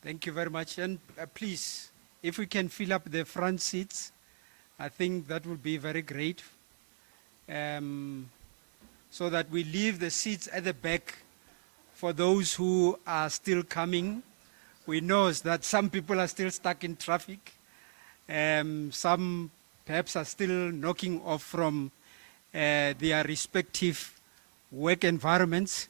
Thank you very much. And please, if we can fill up the front seats, I think that would be very great. So that we leave the seats at the back for those who are still coming. We know that some people are still stuck in traffic. Some perhaps are still knocking off from their respective work environments.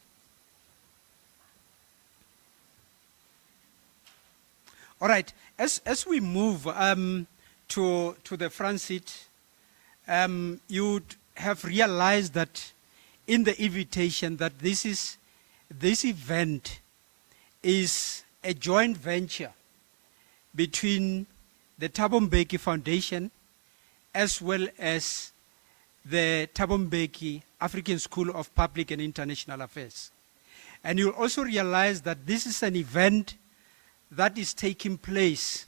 All right, as we move to the front seat, you'd have realized that in the invitation that this event is a joint venture between the Thabo Mbeki Foundation as well as the Thabo Mbeki African School of Public and International Affairs. And you'll also realize that this is an event that is taking place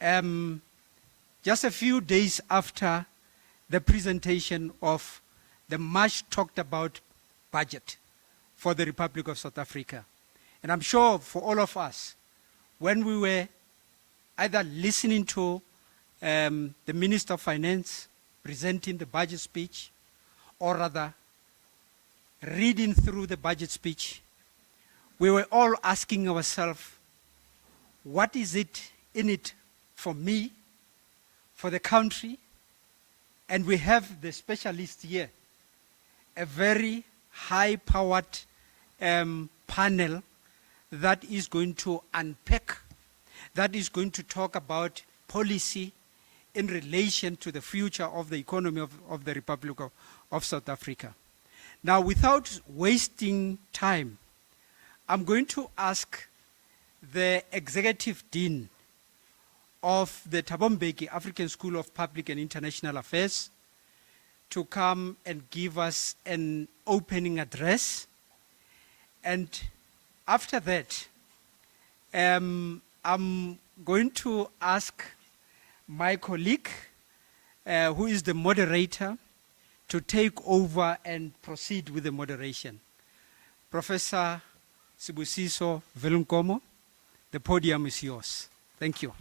just a few days after the presentation of the much talked about budget for the Republic of South Africa. And I'm sure for all of us, when we were either listening to the Minister of Finance presenting the budget speech, or rather reading through the budget speech, we were all asking ourselves, what is it in it for me, for the country, And we have the specialist here, a very high-powered panel that is going to unpack, that is going to talk about policy in relation to the future of the economy of the Republic of South Africa. Now, without wasting time, I'm going to ask the Executive Dean of the Thabo Mbeki African School of Public and International Affairs to come and give us an opening address. And after that, I'm going to ask my colleague, who is the moderator, to take over and proceed with the moderation. Professor Sibusiso Velunkomo, the podium is yours. Thank you.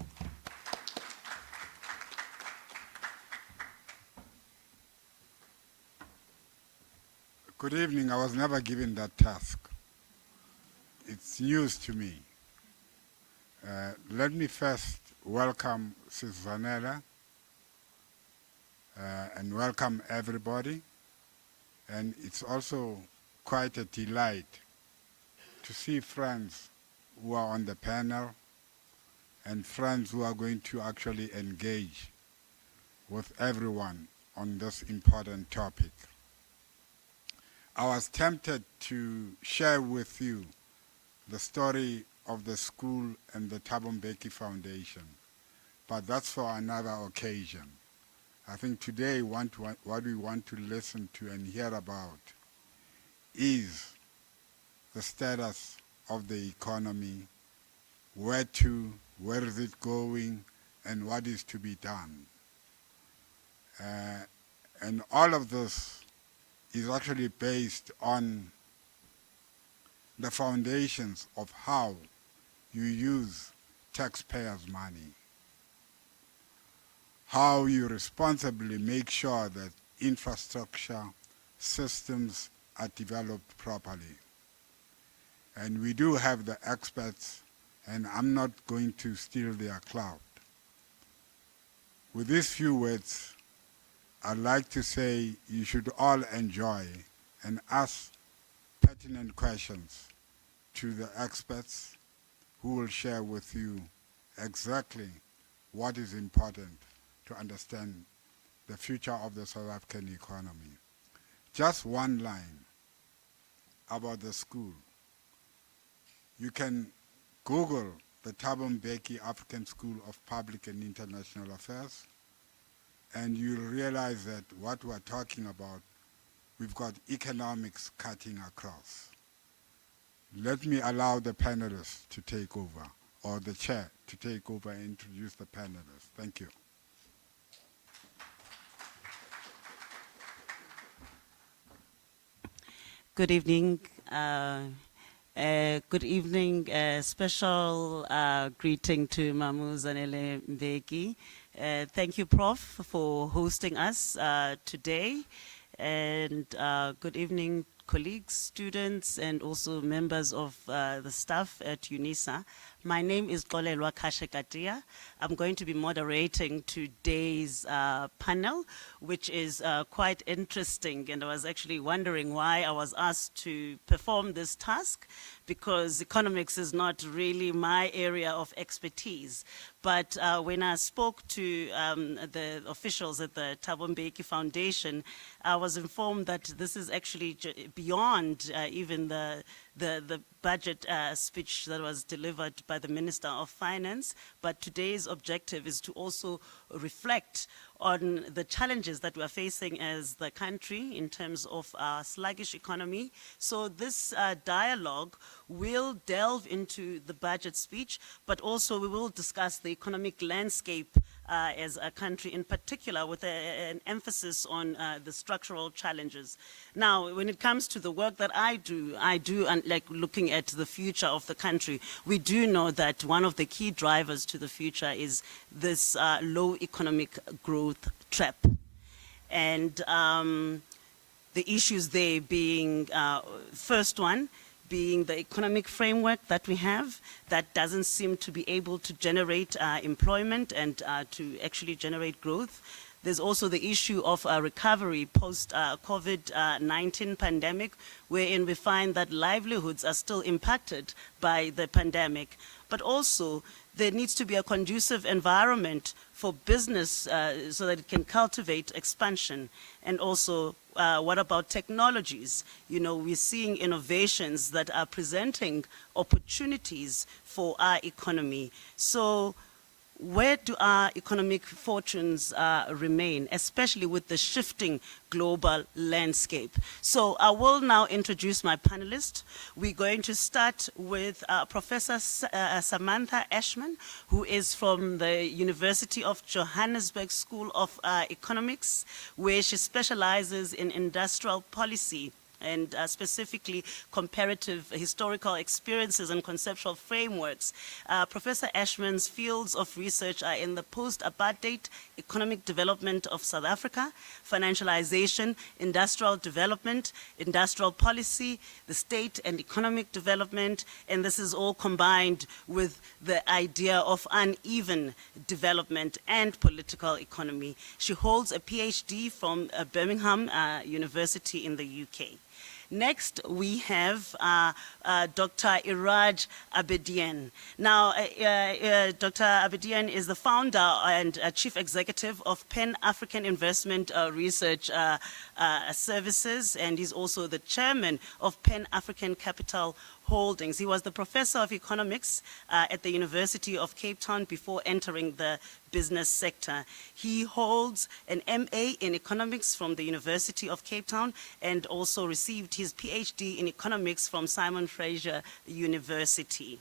Good evening. I was never given that task. It's news to me. Let me first welcome Zanella and welcome everybody. And it's also quite a delight to see friends who are on the panel and friends who are going to actually engage with everyone on this important topic. I was tempted to share with you the story of the school and the Thabo Mbeki Foundation, but that's for another occasion. I think today what we want to listen to and hear about is the status of the economy, where is it going, and what is to be done. And all of this is actually based on the foundations of how you use taxpayers' money, how you responsibly make sure that infrastructure systems are developed properly. And we do have the experts, and I'm not going to steal their clout. With these few words, I'd like to say you should all enjoy and ask pertinent questions to the experts who will share with you exactly what is important to understand the future of the South African economy. Just one line about the school. You can Google the Thabo Mbeki African School of Public and International Affairs, and you'll realize that what we're talking about, we've got economics cutting across. Let me allow the panelists to take over, or the chair to take over and introduce the panelists. Thank you. Good evening. Good evening. Special greeting to Mamu Zanele Mbeki. Thank you, Prof, for hosting us today. And good evening, colleagues, students, and also members of the staff at Unisa. My name is Xolelwa Kashekatia. I'm going to be moderating today's panel, which is quite interesting. And I was actually wondering why I was asked to perform this task, because economics is not really my area of expertise. But when I spoke to the officials at the Thabo Mbeki Foundation, I was informed that this is actually beyond even the budget speech that was delivered by the Minister of Finance, but today's objective is to also reflect on the challenges that we're facing as the country in terms of our sluggish economy. So this dialogue will delve into the budget speech, but also we will discuss the economic landscape as a country in particular, with an emphasis on the structural challenges. Now, when it comes to the work that I do like looking at the future of the country. We do know that one of the key drivers to the future is this low economic growth trap. And the issues there being, first one, being the economic framework that we have that doesn't seem to be able to generate employment and to actually generate growth. There's also the issue of recovery post-COVID-19 pandemic, wherein we find that livelihoods are still impacted by the pandemic. But also, there needs to be a conducive environment for business so that it can cultivate expansion. And also, what about technologies? You know, we're seeing innovations that are presenting opportunities for our economy. So where do our economic fortunes remain, especially with the shifting global landscape? So I will now introduce my panelists. We're going to start with Professor Samantha Ashman, who is from the University of Johannesburg School of Economics, where she specializes in industrial policy and specifically comparative historical experiences and conceptual frameworks. Professor Ashman's fields of research are in the post-apartheid economic development of South Africa, financialization, industrial development, industrial policy, the state and economic development, and this is all combined with the idea of uneven development and political economy. She holds a PhD from Birmingham University in the UK. Next, we have Dr. Iraj Abedian. Now, Dr. Abedian is the founder and chief executive of Pan-African Investment Research Services, and he's also the chairman of Pan-African Capital Holdings. He was the professor of economics at the University of Cape Town before entering the business sector. He holds an MA in economics from the University of Cape Town and also received his PhD in economics from Simon Fraser University.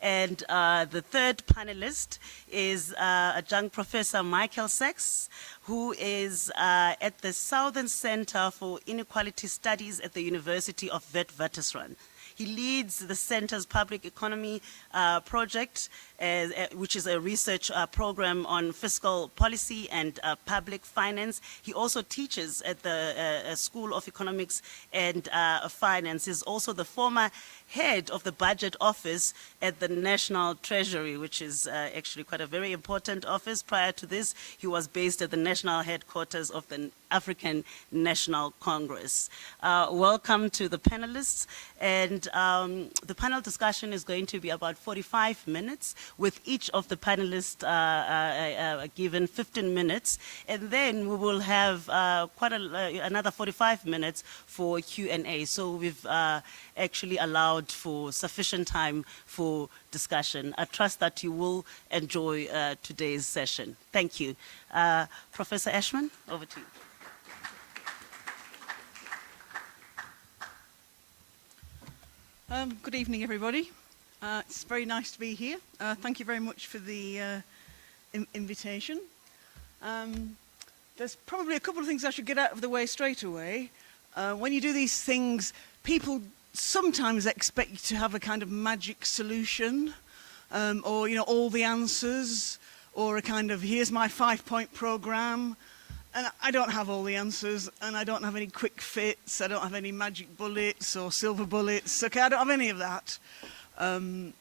And the third panelist is adjunct Professor Michael Sachs, who is at the Southern Center for Inequality Studies at the University of Witwatersrand. He leads the center's public economy project, which is a research program on fiscal policy and public finance. He also teaches at the School of Economics and Finance. He's also the former head of the budget office at the National Treasury, which is actually quite a very important office. Prior to this, he was based at the national headquarters of the African National Congress. Welcome to the panelists. And the panel discussion is going to be about 45 minutes, with each of the panelists given 15 minutes. And then we will have another 45 minutes for Q&A. So we've actually allowed for sufficient time for discussion. I trust that you will enjoy today's session. Thank you. Professor Ashman, over to you. Good evening, everybody. It's very nice to be here. Thank you very much for the invitation. There's probably a couple of things I should get out of the way straight away. When you do these things, people sometimes expect you to have a kind of magic solution, or, you know, all the answers, or a kind of, here's my 5-point program. And I don't have all the answers, and I don't have any quick fits. I don't have any magic bullets or silver bullets. Okay, I don't have any of that. I'm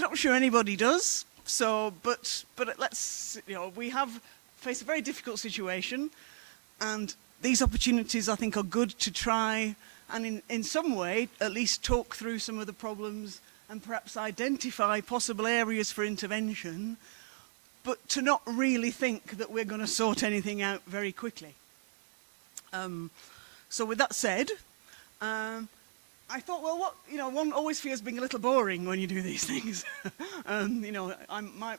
not sure anybody does. So, but let's, you know, we have faced a very difficult situation, and these opportunities, I think, are good to try and in some way at least talk through some of the problems and perhaps identify possible areas for intervention, but to not really think that we're going to sort anything out very quickly. So with that said, I thought, well, what, you know, one always fears being a little boring when you do these things. You know,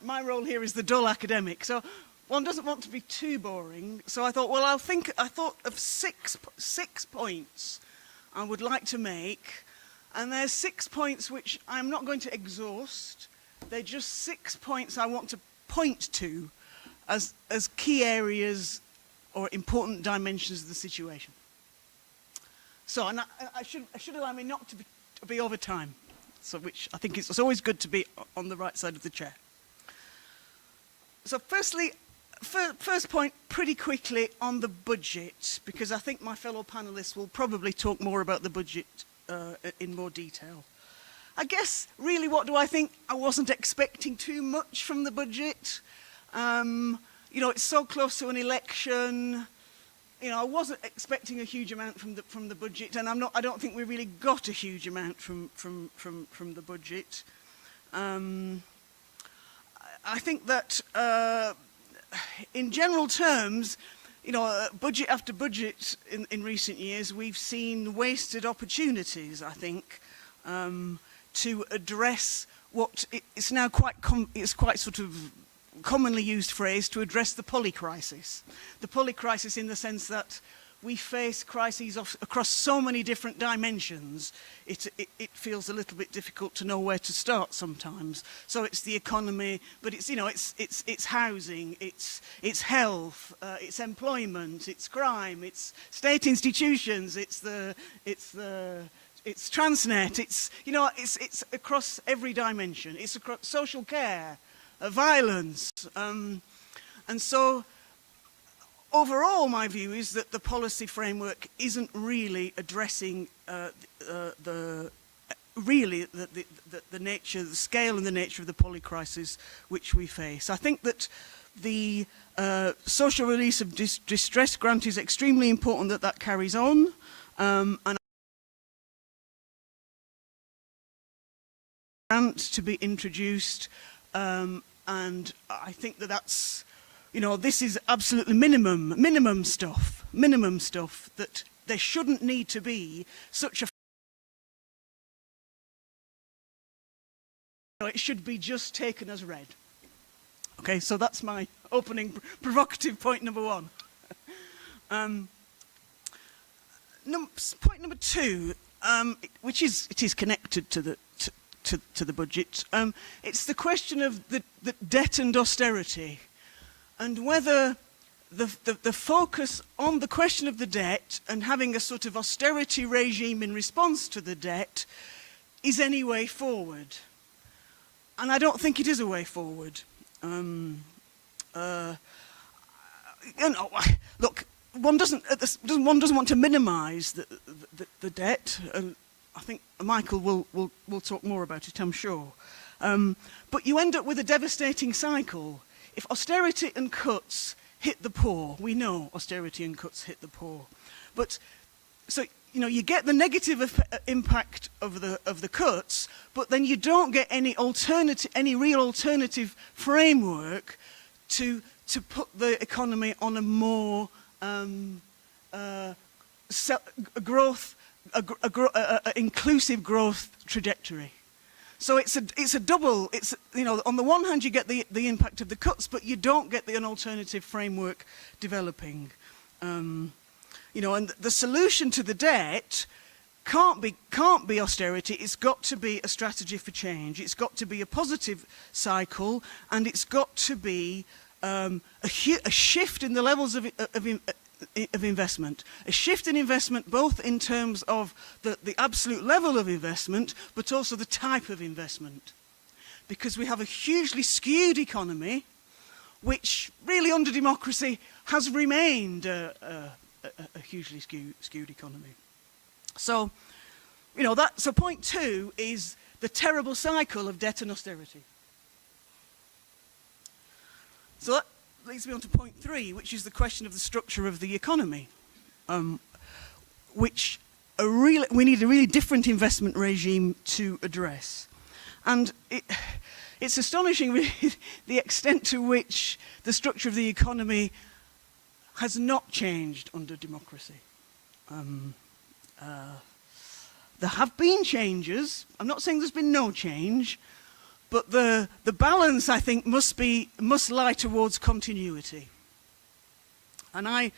my role here is the dull academic, so one doesn't want to be too boring. So I thought, well, I thought of six points I would like to make, and there's 6 points which I'm not going to exhaust. They're just 6 points I want to point to as key areas or important dimensions of the situation. So, and I should allow me not to be over time, so which I think it's always good to be on the right side of the chair. So firstly, first point, pretty quickly on the budget, because I think my fellow panelists will probably talk more about the budget in more detail. I guess, really, what do I think? I wasn't expecting too much from the budget. you know, it's so close to an election. You know, I wasn't expecting a huge amount from the budget, and I don't think we really got a huge amount from the budget. I think that in general terms, you know, budget after budget in recent years, we've seen wasted opportunities, I think, to address what it's now it's quite sort of commonly used phrase, to address the polycrisis. The polycrisis in the sense that we face crises across so many different dimensions, it feels a little bit difficult to know where to start sometimes. So it's the economy, but it's, you know, it's housing, it's health, it's employment, it's crime, it's state institutions, it's Transnet, it's, you know, it's across every dimension. It's across social care, violence, and so overall, my view is that the policy framework isn't really addressing the nature, the scale and the nature of the polycrisis which we face. I think that the social release of distress grant is extremely important that carries on, and grant to be introduced, and I think that's, you know, this is absolutely minimum stuff that there shouldn't need to be such a, you know, it should be just taken as read. Okay, so that's my opening provocative point number one. Point number two, which is connected to the budget. It's the question of the debt and austerity, and whether the focus on the question of the debt and having a sort of austerity regime in response to the debt is any way forward. And I don't think it is a way forward. You know, look, one doesn't want to minimise the debt, and I think Michael will talk more about it, I'm sure. But you end up with a devastating cycle. If austerity and cuts hit the poor, we know austerity and cuts hit the poor. But so, you know, you get the negative impact of the cuts, but then you don't get any real alternative framework to put the economy on a more inclusive growth trajectory. So it's a double. It's, you know, on the one hand you get the impact of the cuts, but you don't get an alternative framework developing. You know, and the solution to the debt can't be austerity. It's got to be a strategy for change. It's got to be a positive cycle, and it's got to be a shift in the levels of investment. A shift in investment both in terms of the absolute level of investment, but also the type of investment. Because we have a hugely skewed economy, which really under democracy has remained a hugely skewed economy. So, you know, so point two is the terrible cycle of debt and austerity. So that leads me on to point three, which is the question of the structure of the economy, which we need a really different investment regime to address. And it's astonishing really, the extent to which the structure of the economy has not changed under democracy. There have been changes. I'm not saying there's been no change, but the balance, I think, must lie towards continuity. And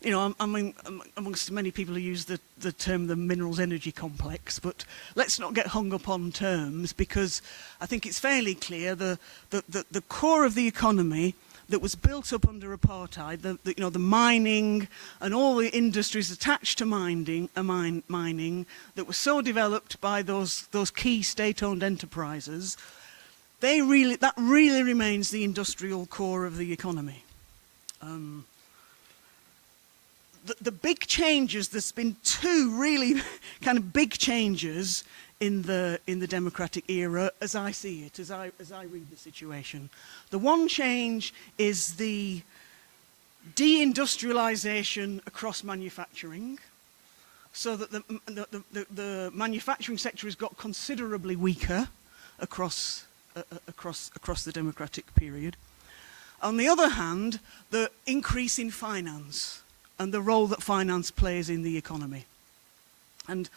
you know, I'm amongst many people who use the term the minerals energy complex, but let's not get hung up on terms, because I think it's fairly clear the core of the economy that was built up under apartheid, you know, the mining and all the industries attached to mining that were so developed by those key state-owned enterprises, that really remains the industrial core of the economy. The big changes, there's been two really kind of big changes in the democratic era, as I see it, as I read the situation. The one change is the deindustrialization across manufacturing, so that the manufacturing sector has got considerably weaker across the democratic period. On the other hand, the increase in finance and the role that finance plays in the economy. And,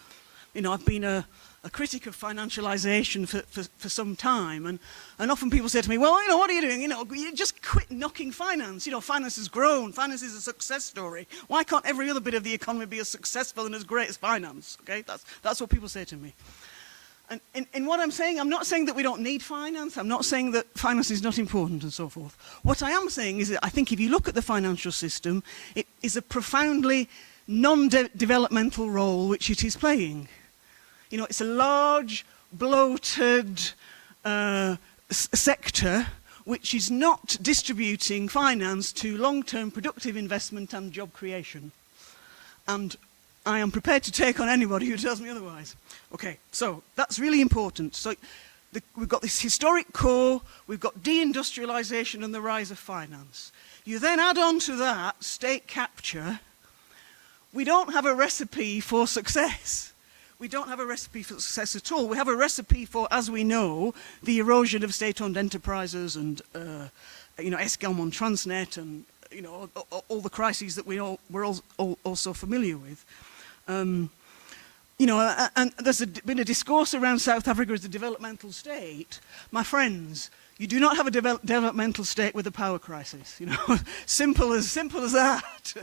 you know, I've been a critic of financialization for some time, and often people say to me, well, you know, what are you doing? You know, you just quit knocking finance. You know, finance has grown. Finance is a success story. Why can't every other bit of the economy be as successful and as great as finance? Okay, that's what people say to me. And in what I'm saying, I'm not saying that we don't need finance. I'm not saying that finance is not important and so forth. What I am saying is that I think if you look at the financial system, it is a profoundly non-developmental role which it is playing. You know, it's a large, bloated sector which is not distributing finance to long-term productive investment and job creation. And I am prepared to take on anybody who tells me otherwise. Okay, so that's really important. So we've got this historic core, we've got deindustrialization and the rise of finance. You then add on to that state capture. We don't have a recipe for success. We don't have a recipe for success at all. We have a recipe for, as we know, the erosion of state-owned enterprises and, you know, Escalmon Transnet and, you know, all the crises that we're all also familiar with. You know, and there's been a discourse around South Africa as a developmental state. My friends, you do not have a developmental state with a power crisis. You know, simple as that.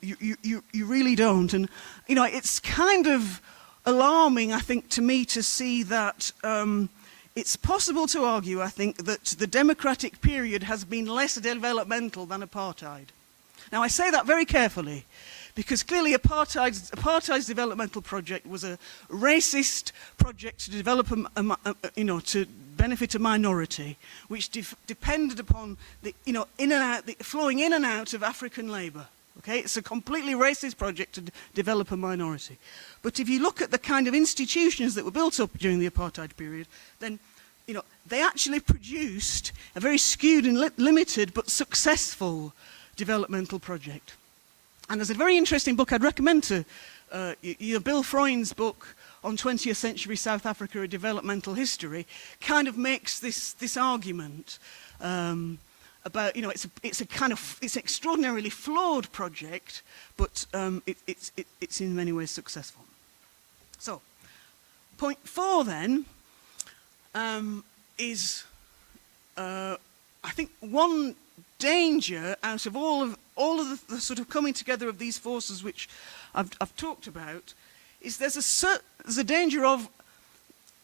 You really don't. And you know, it's kind of alarming, I think, to me to see that it's possible to argue, I think, that the democratic period has been less developmental than apartheid. Now, I say that very carefully, because clearly apartheid's developmental project was a racist project to develop, you know, to benefit a minority, which depended upon the, you know, flowing in and out of African labour. Okay, it's a completely racist project to develop a minority. But if you look at the kind of institutions that were built up during the apartheid period, then, you know, they actually produced a very skewed and limited but successful developmental project. And there's a very interesting book I'd recommend to Bill Freund's book on 20th century South Africa, A Developmental History, kind of makes this argument about, you know, it's an extraordinarily flawed project, but it's in many ways successful. So, point 4 then is, I think, one danger out of all of the sort of coming together of these forces which I've talked about is there's a danger of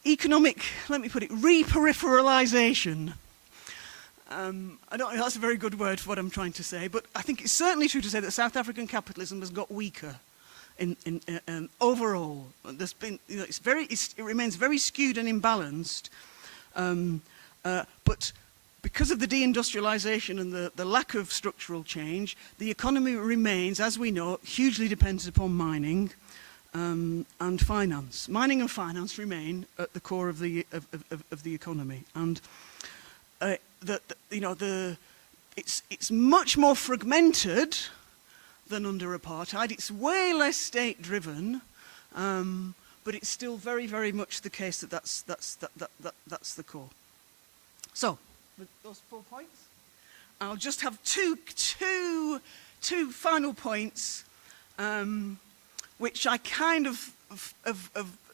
economic, let me put it, re-peripheralization. I don't know if that's a very good word for what I'm trying to say, but I think it's certainly true to say that South African capitalism has got weaker in overall. There's been, you know, it remains very skewed and imbalanced, but because of the deindustrialization and the lack of structural change, the economy remains, as we know, hugely dependent upon mining and finance. Mining and finance remain at the core of the economy, and it's much more fragmented than under apartheid. It's way less state-driven, but it's still very, very much the case that that's the core. So, with those 4 points, I'll just have two final points, which I kind of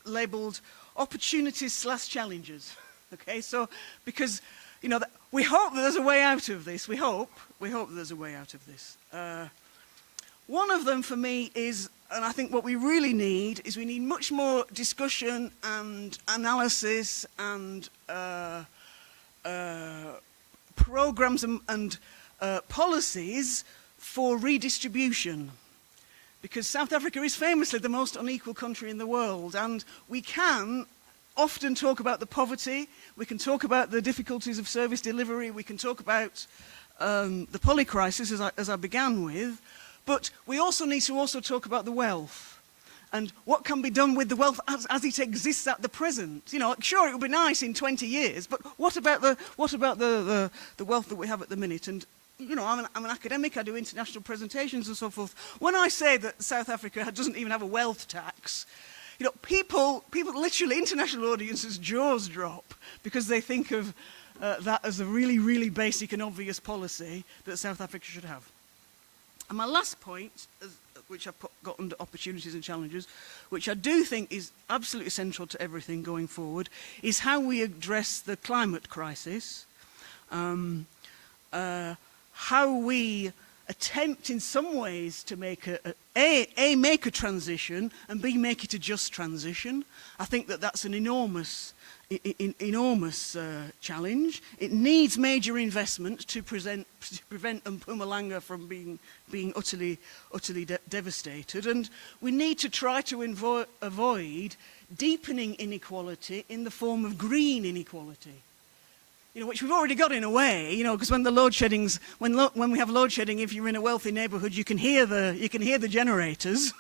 labelled opportunities/challenges. Okay, so because, you know, we hope that there's a way out of this. We hope that there's a way out of this. One of them for me is, and I think what we really need is we need much more discussion and analysis and programs and policies for redistribution. Because South Africa is famously the most unequal country in the world, and we can often talk about the poverty, we can talk about the difficulties of service delivery, we can talk about the poly-crisis, as I began with, but we also need to talk about the wealth. and what can be done with the wealth as it exists at the present. You know, sure, it would be nice in 20 years, but what about the wealth that we have at the minute? And you know, I'm an academic, I do international presentations and so forth. When I say that South Africa doesn't even have a wealth tax, you know, people literally, international audiences' jaws drop because they think of that as a really, really basic and obvious policy that South Africa should have. And my last point, which I've got under opportunities and challenges, which I do think is absolutely central to everything going forward, is how we address the climate crisis, how we attempt in some ways to make make a transition, and B, make it a just transition. I think that that's an enormous challenge. It needs major investment to prevent Mpumalanga from being utterly devastated, and we need to try to avoid deepening inequality in the form of green inequality. You know, which we've already got in a way, you know, because when the load shedding's, when we have load shedding, if you're in a wealthy neighbourhood, you can hear the generators.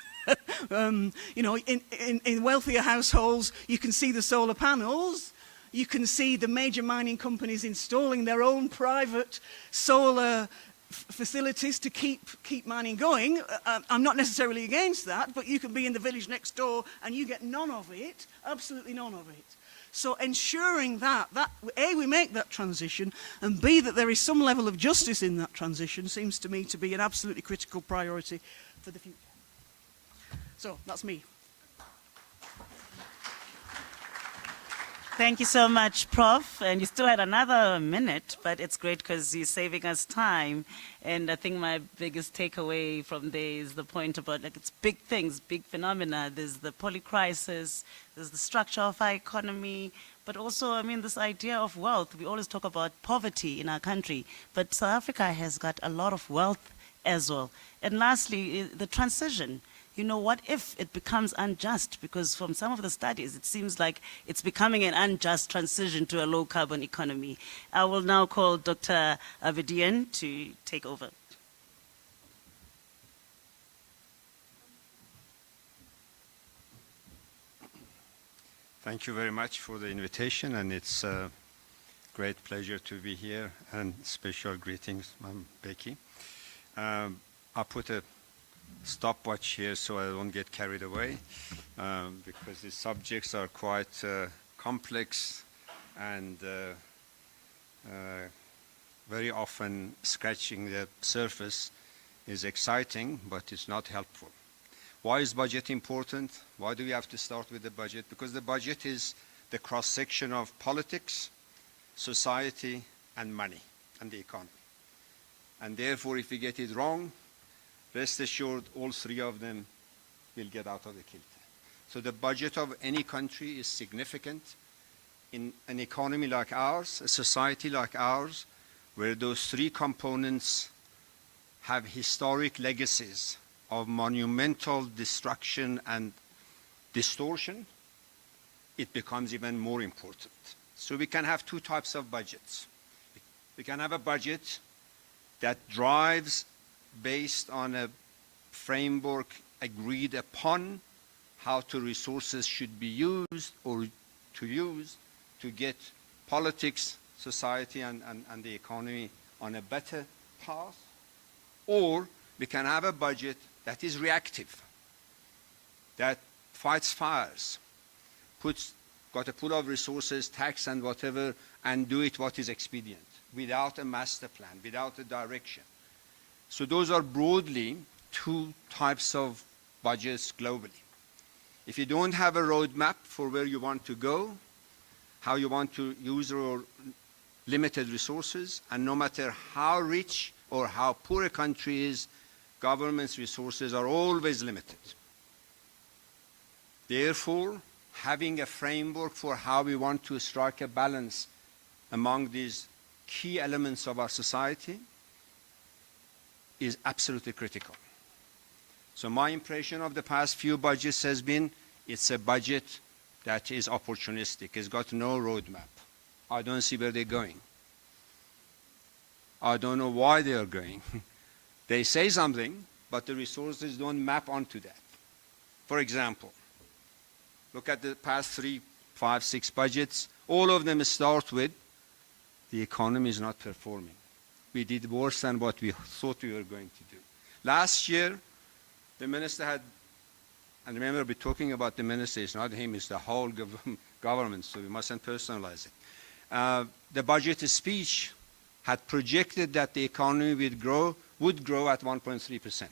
You know, in wealthier households, you can see the solar panels. You can see the major mining companies installing their own private solar facilities to keep mining going. I'm not necessarily against that, but you can be in the village next door and you get none of it, absolutely none of it. So ensuring that A, we make that transition, and B, that there is some level of justice in that transition seems to me to be an absolutely critical priority for the future. So that's me. Thank you so much, Prof. And you still had another minute, but it's great because you're saving us time. And I think my biggest takeaway from there is the point about, like, it's big things, big phenomena. There's the poly-crisis, there's the structure of our economy, but also, I mean, this idea of wealth. We always talk about poverty in our country, but South Africa has got a lot of wealth as well. And lastly, the transition. You know, what if it becomes unjust? Because from some of the studies, it seems like it's becoming an unjust transition to a low-carbon economy. I will now call Dr. Abedian to take over. Thank you very much for the invitation, and it's a great pleasure to be here, and special greetings, Ms. Mbeki. I put a stopwatch here so I don't get carried away, because the subjects are quite complex and very often scratching the surface is exciting, but it's not helpful. Why is budget important? Why do we have to start with the budget? Because the budget is the cross-section of politics, society, and money, and the economy. And therefore, if we get it wrong, rest assured, all three of them will get out of the kilter. So the budget of any country is significant. In an economy like ours, a society like ours, where those three components have historic legacies of monumental destruction and distortion, it becomes even more important. So we can have two types of budgets. We can have a budget that drives based on a framework agreed upon how the resources should be used or to get politics, society, and the economy on a better path. Or we can have a budget that is reactive, that fights fires, got a pool of resources, tax and whatever, and do it what is expedient, without a master plan, without a direction. So those are broadly two types of budgets globally. If you don't have a roadmap for where you want to go, how you want to use your limited resources, and no matter how rich or how poor a country is, government's resources are always limited. Therefore, having a framework for how we want to strike a balance among these key elements of our society is absolutely critical. So my impression of the past few budgets has been it's a budget that is opportunistic. It's got no roadmap. I don't see where they're going. I don't know why they are going. They say something, but the resources don't map onto that. For example, look at the past 3, 5, 6 budgets. All of them start with the economy is not performing. We did worse than what we thought we were going to do. Last year, the minister had, and remember, we're talking about the minister, it's not him, it's the whole government, so we mustn't personalize it. The budget speech had projected that the economy would grow at 1.3%.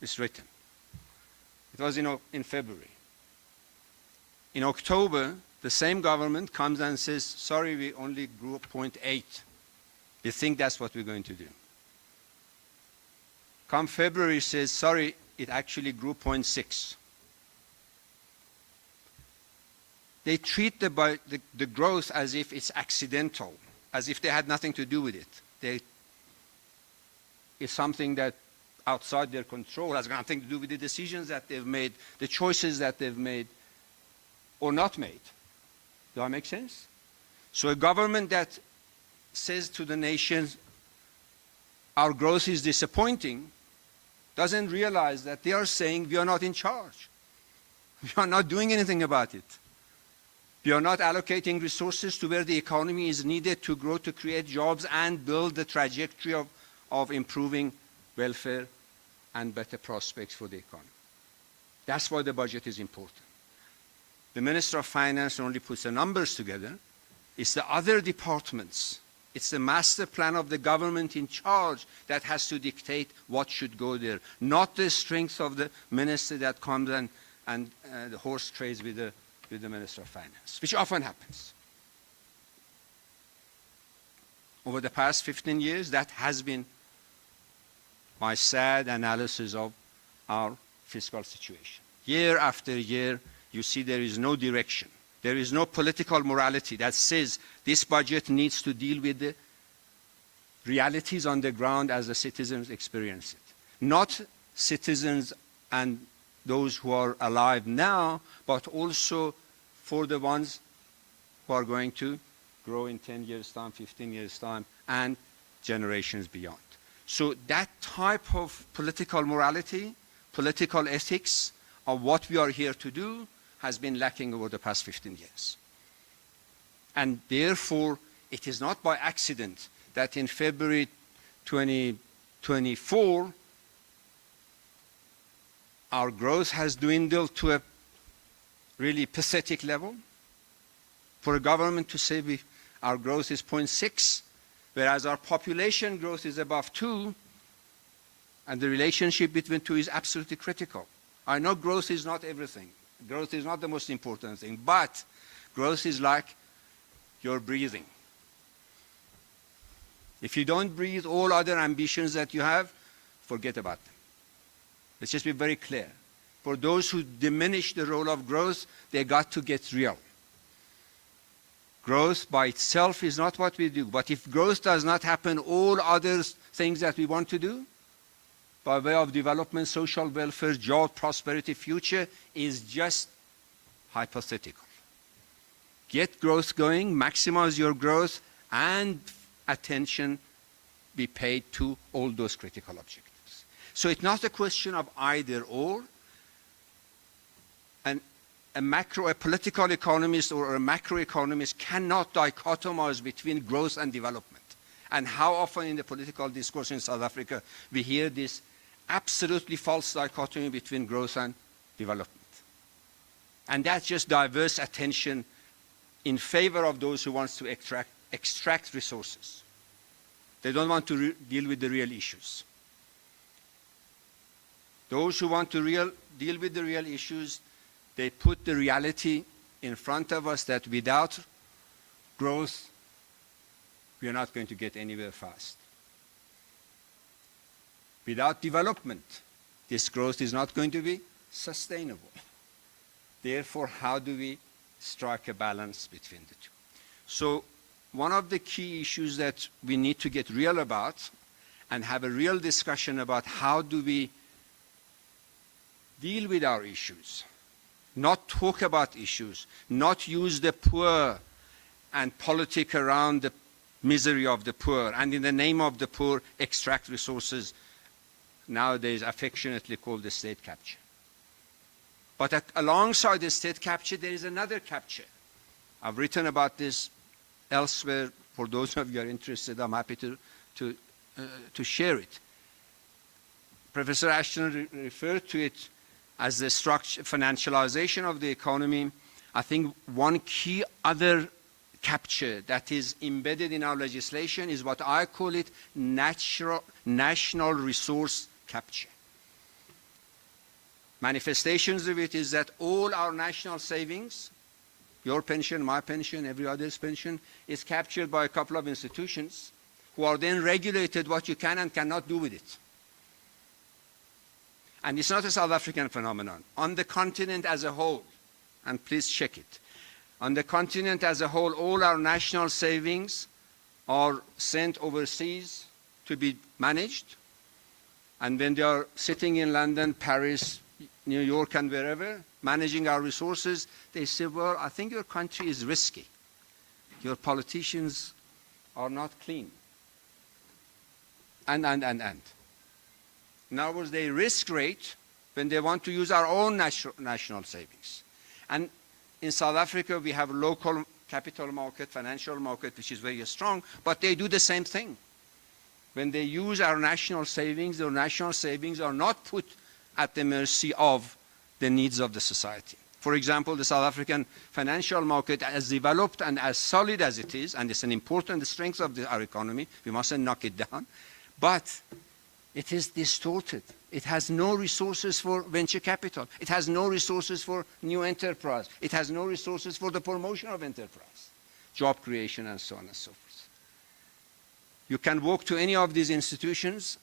It's written. It was in February. In October, the same government comes and says, sorry, we only grew 0.8. We think that's what we're going to do. Come February, says, sorry, it actually grew 0.6. They treat the growth as if it's accidental, as if they had nothing to do with it. It's something that outside their control, has got nothing to do with the decisions that they've made, the choices that they've made or not made. Does that make sense? So a government that says to the nation, our growth is disappointing, doesn't realize that they are saying we are not in charge. We are not doing anything about it. We are not allocating resources to where the economy is needed to grow, to create jobs and build the trajectory of improving welfare and better prospects for the economy. That's why the budget is important. The Minister of Finance only puts the numbers together. It's the other departments. It's the master plan of the government in charge that has to dictate what should go there, not the strength of the minister that comes and the horse trades with the Minister of Finance, which often happens. Over the past 15 years, that has been my sad analysis of our fiscal situation. Year after year, you see there is no direction. There is no political morality that says this budget needs to deal with the realities on the ground as the citizens experience it. Not citizens and those who are alive now, but also for the ones who are going to grow in 10 years' time, 15 years' time, and generations beyond. So that type of political morality, political ethics of what we are here to do has been lacking over the past 15 years. And therefore, it is not by accident that in February 2024, our growth has dwindled to a really pathetic level. For a government to say our growth is 0.6, whereas our population growth is above 2, and the relationship between two is absolutely critical. I know growth is not everything. Growth is not the most important thing, but growth is like your breathing. If you don't breathe all other ambitions that you have, forget about them. Let's just be very clear. For those who diminish the role of growth, they got to get real. Growth by itself is not what we do, but if growth does not happen, all other things that we want to do, by way of development, social welfare, job, prosperity, future, is just hypothetical. Get growth going, maximize your growth, and attention be paid to all those critical objectives. So it's not a question of either or. A political economist or a macroeconomist cannot dichotomize between growth and development. And how often in the political discourse in South Africa we hear this absolutely false dichotomy between growth and development. And that's just diverse attention in favor of those who want to extract resources. They don't want to deal with the real issues. Those who want to deal with the real issues, they put the reality in front of us that without growth, we are not going to get anywhere fast. Without development, this growth is not going to be sustainable. Therefore, how do we strike a balance between the two? So one of the key issues that we need to get real about and have a real discussion about how do we deal with our issues, not talk about issues, not use the poor and politic around the misery of the poor, and in the name of the poor, extract resources, nowadays affectionately called the state capture. But alongside the state capture, there is another capture. I've written about this elsewhere. For those of you who are interested, I'm happy to share it. Professor Ashton referred to it as the financialization of the economy. I think one key other capture that is embedded in our legislation is what I call it national resource capture. Manifestations of it is that all our national savings, your pension, my pension, every other's pension, is captured by a couple of institutions who are then regulated what you can and cannot do with it. And it's not a South African phenomenon. On the continent as a whole, and please check it, on the continent as a whole, all our national savings are sent overseas to be managed. And when they are sitting in London, Paris, New York, and wherever, managing our resources, they say, well, I think your country is risky. Your politicians are not clean. And. In other words, they risk rate when they want to use our own national savings. And in South Africa, we have local capital market, financial market, which is very strong, but they do the same thing. When they use our national savings are not put at the mercy of the needs of the society. For example, the South African financial market, as developed and as solid as it is, and it's an important strength of our economy, we mustn't knock it down, but it is distorted. It has no resources for venture capital. It has no resources for new enterprise. It has no resources for the promotion of enterprise, job creation, and so on and so forth. You can walk to any of these institutions.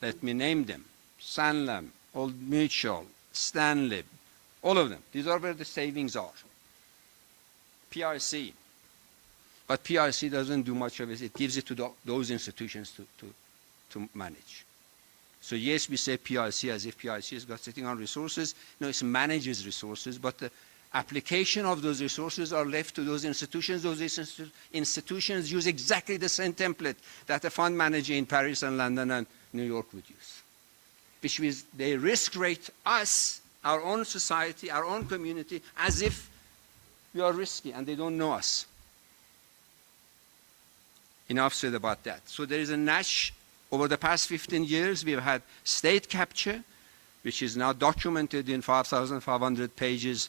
Let me name them. Sanlam, Old Mutual, Stanlib, all of them. These are where the savings are. PIC. But PIC doesn't do much of it. It gives it to those institutions to manage. So yes, we say PIC as if PIC has got sitting on resources. No, it manages resources, but the application of those resources are left to those institutions. Those institutions use exactly the same template that a fund manager in Paris and London and New York would use, which means they risk rate us, our own society, our own community, as if we are risky, and they don't know us. Enough said about that. So there is a over the past 15 years, we've had state capture, which is now documented in 5,500 pages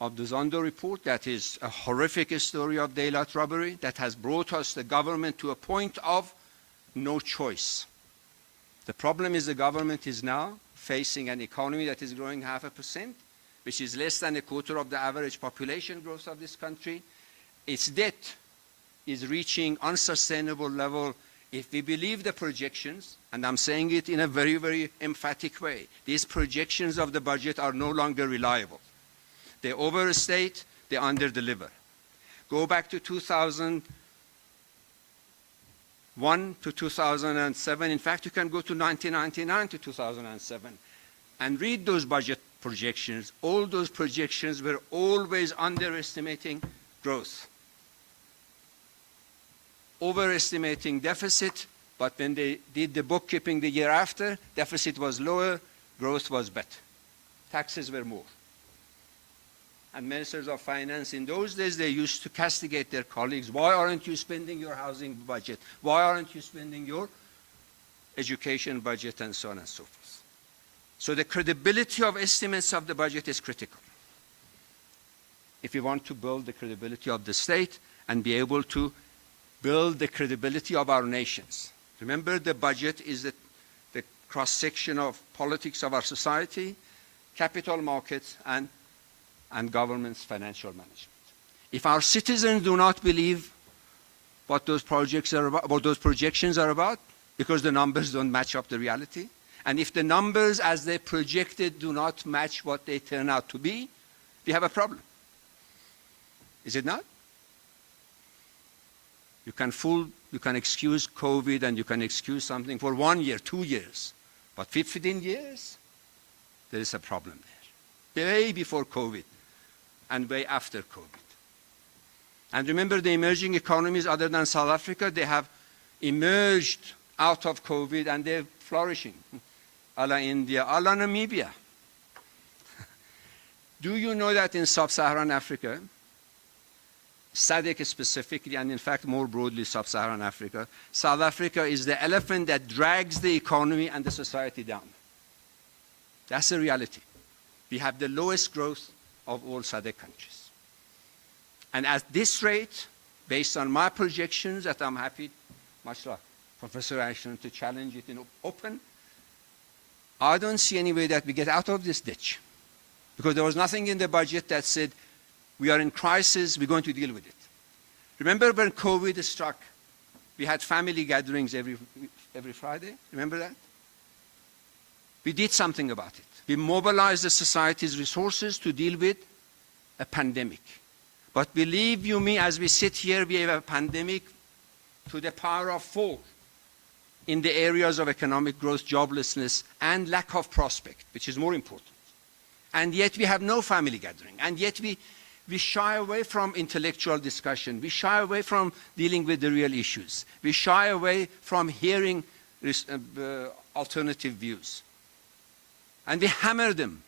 of the Zondo report. That is a horrific story of daylight robbery that has brought us, the government, to a point of no choice. The problem is the government is now facing an economy that is growing 0.5%, which is less than a quarter of the average population growth of this country. Its debt is reaching unsustainable level. If we believe the projections, and I'm saying it in a very, very emphatic way, these projections of the budget are no longer reliable. They overstate, they underdeliver. Go back to 2001 to 2007. In fact, you can go to 1999 to 2007 and read those budget projections. All those projections were always underestimating growth, overestimating deficit, but when they did the bookkeeping the year after, deficit was lower, growth was better. Taxes were more. And ministers of finance in those days, they used to castigate their colleagues. Why aren't you spending your housing budget? Why aren't you spending your education budget, and so on and so forth? So the credibility of estimates of the budget is critical if you want to build the credibility of the state and be able to build the credibility of our nations. Remember, the budget is the cross-section of politics of our society, capital markets, and government's financial management. If our citizens do not believe what those projects are about, what those projections are about, because the numbers don't match up the reality, and if the numbers as they projected do not match what they turn out to be, we have a problem. Is it not? You can excuse COVID and you can excuse something for 1 year, 2 years, but 15 years, there is a problem there. Way before COVID and way after COVID. And remember, the emerging economies other than South Africa, they have emerged out of COVID and they're flourishing. A la India, a la Namibia. Do you know that in sub-Saharan Africa, SADC specifically, and in fact more broadly sub-Saharan Africa, South Africa is the elephant that drags the economy and the society down. That's the reality. We have the lowest growth of all SADC countries. And at this rate, based on my projections that I'm happy, much like Professor Ashton, to challenge it in open, I don't see any way that we get out of this ditch. Because there was nothing in the budget that said, we are in crisis, we're going to deal with it. Remember when COVID struck, we had family gatherings every Friday? Remember that? We did something about it. We mobilized the society's resources to deal with a pandemic. But believe you me, as we sit here, we have a pandemic to the power of 4 in the areas of economic growth, joblessness, and lack of prospect, which is more important. And yet we have no family gathering. And yet we shy away from intellectual discussion. We shy away from dealing with the real issues. We shy away from hearing alternative views. And we hammer them.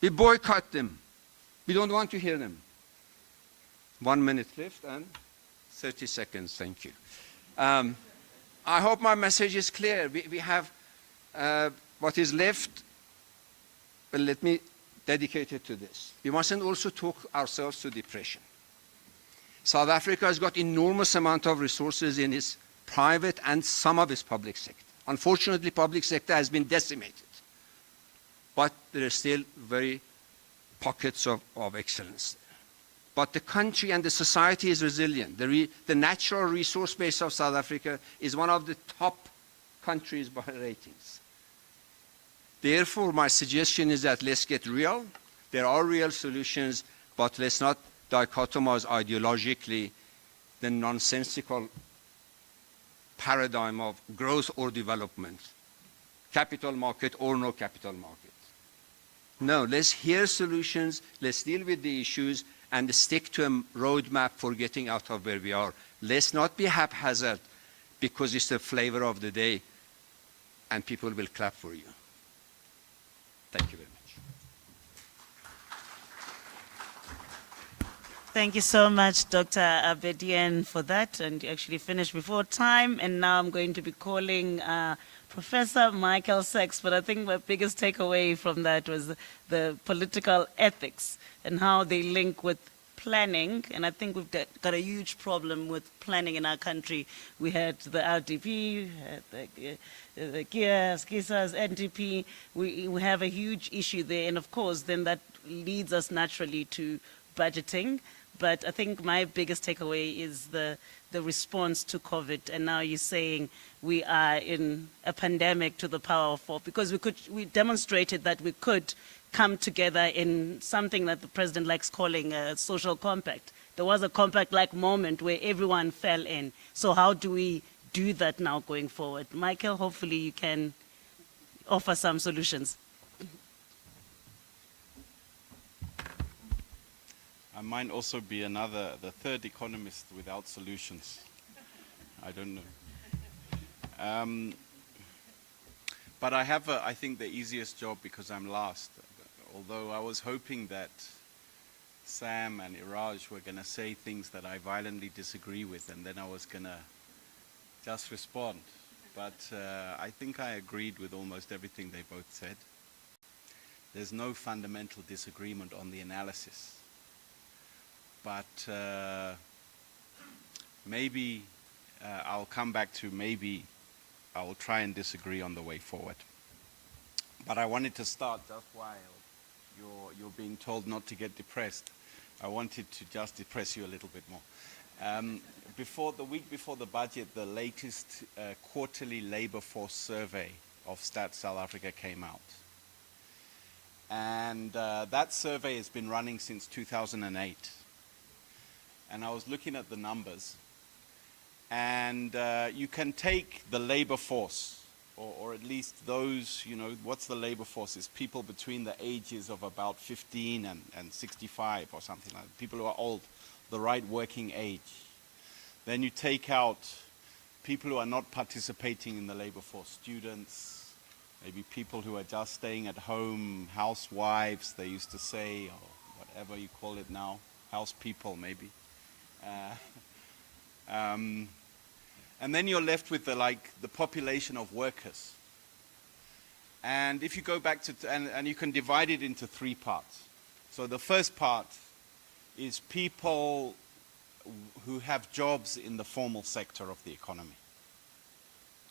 We boycott them. We don't want to hear them. 1 minute left and 30 seconds, thank you. I hope my message is clear. We have what is left, but let me dedicate it to this. We mustn't also talk ourselves to depression. South Africa has got enormous amount of resources in its private and some of its public sector. Unfortunately, public sector has been decimated. But there are still very pockets of excellence. But the country and the society is resilient. The natural resource base of South Africa is one of the top countries by ratings. Therefore, my suggestion is that let's get real. There are real solutions, but let's not dichotomize ideologically the nonsensical paradigm of growth or development, capital market or no capital market. No, let's hear solutions, let's deal with the issues, and stick to a roadmap for getting out of where we are. Let's not be haphazard because it's the flavor of the day and people will clap for you. Thank you very much. Thank you so much, Dr. Abedian, for that. And you actually finished before time. And now I'm going to be calling Professor Michael Sachs. But I think my biggest takeaway from that was the political ethics and how they link with planning. And I think we've got a huge problem with planning in our country. We had the RDP, the KISA's NDP. We have a huge issue there. And of course, then that leads us naturally to budgeting. But I think my biggest takeaway is the response to COVID. And now you're saying we are in a pandemic to the power of 4, because we demonstrated that we could come together in something that the president likes calling a social compact. There was a compact-like moment where everyone fell in. So how do we do that now going forward? Michael, hopefully you can offer some solutions. I might also be the third economist without solutions. I don't know. But I have, I think, the easiest job because I'm last. Although I was hoping that Sam and Iraj were going to say things that I violently disagree with, and then I was going to just respond. But I think I agreed with almost everything they both said. There's no fundamental disagreement on the analysis. But maybe I'll come back to maybe I'll try and disagree on the way forward. But I wanted to start just while you're being told not to get depressed. I wanted to just depress you a little bit more. The week before the budget, the latest quarterly labor force survey of Stats South Africa came out. And that survey has been running since 2008. And I was looking at the numbers, and you can take the labor force, or at least those, what's the labor force? It's people between the ages of about 15 and 65 or something like that, people who are old, the right working age. Then you take out people who are not participating in the labor force, students, maybe people who are just staying at home, housewives, they used to say, or whatever you call it now, house people maybe. And then you're left with the population of workers. And if you go back to, and you can divide it into three parts. So the first part is people who have jobs in the formal sector of the economy.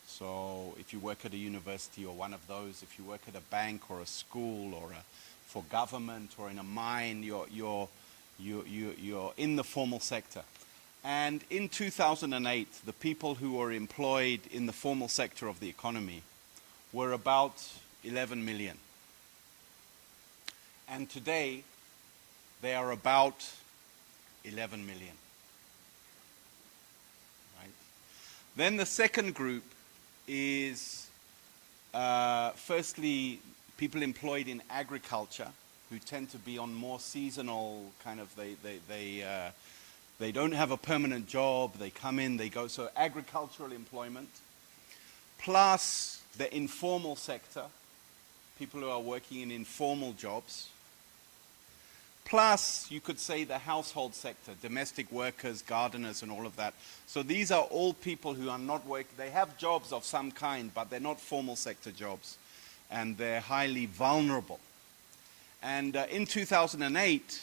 So if you work at a university or one of those, if you work at a bank or a school or for government or in a mine, you're in the formal sector. And in 2008, the people who were employed in the formal sector of the economy were about 11 million. And today, they are about 11 million. Right? Then the second group is, firstly, people employed in agriculture who tend to be on more seasonal kind of, they don't have a permanent job, they come in, they go, so agricultural employment, plus the informal sector, people who are working in informal jobs, plus you could say the household sector, domestic workers, gardeners and all of that. So these are all people who are not working, they have jobs of some kind, but they're not formal sector jobs, and they're highly vulnerable. And in 2008,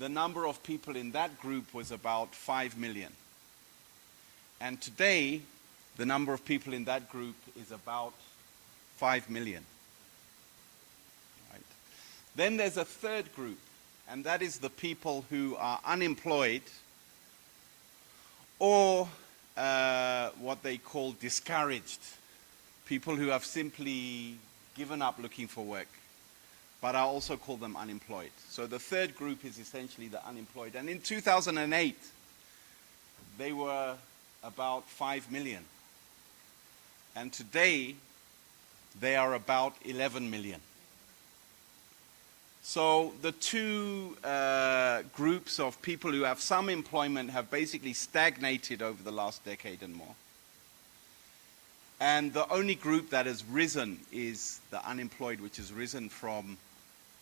the number of people in that group was about 5 million. And today, the number of people in that group is about 5 million. Right. Then there's a third group, and that is the people who are unemployed or what they call discouraged. People who have simply given up looking for work, but I also call them unemployed. So the third group is essentially the unemployed. And in 2008, they were about 5 million. And today, they are about 11 million. So the two groups of people who have some employment have basically stagnated over the last decade and more. And the only group that has risen is the unemployed, which has risen from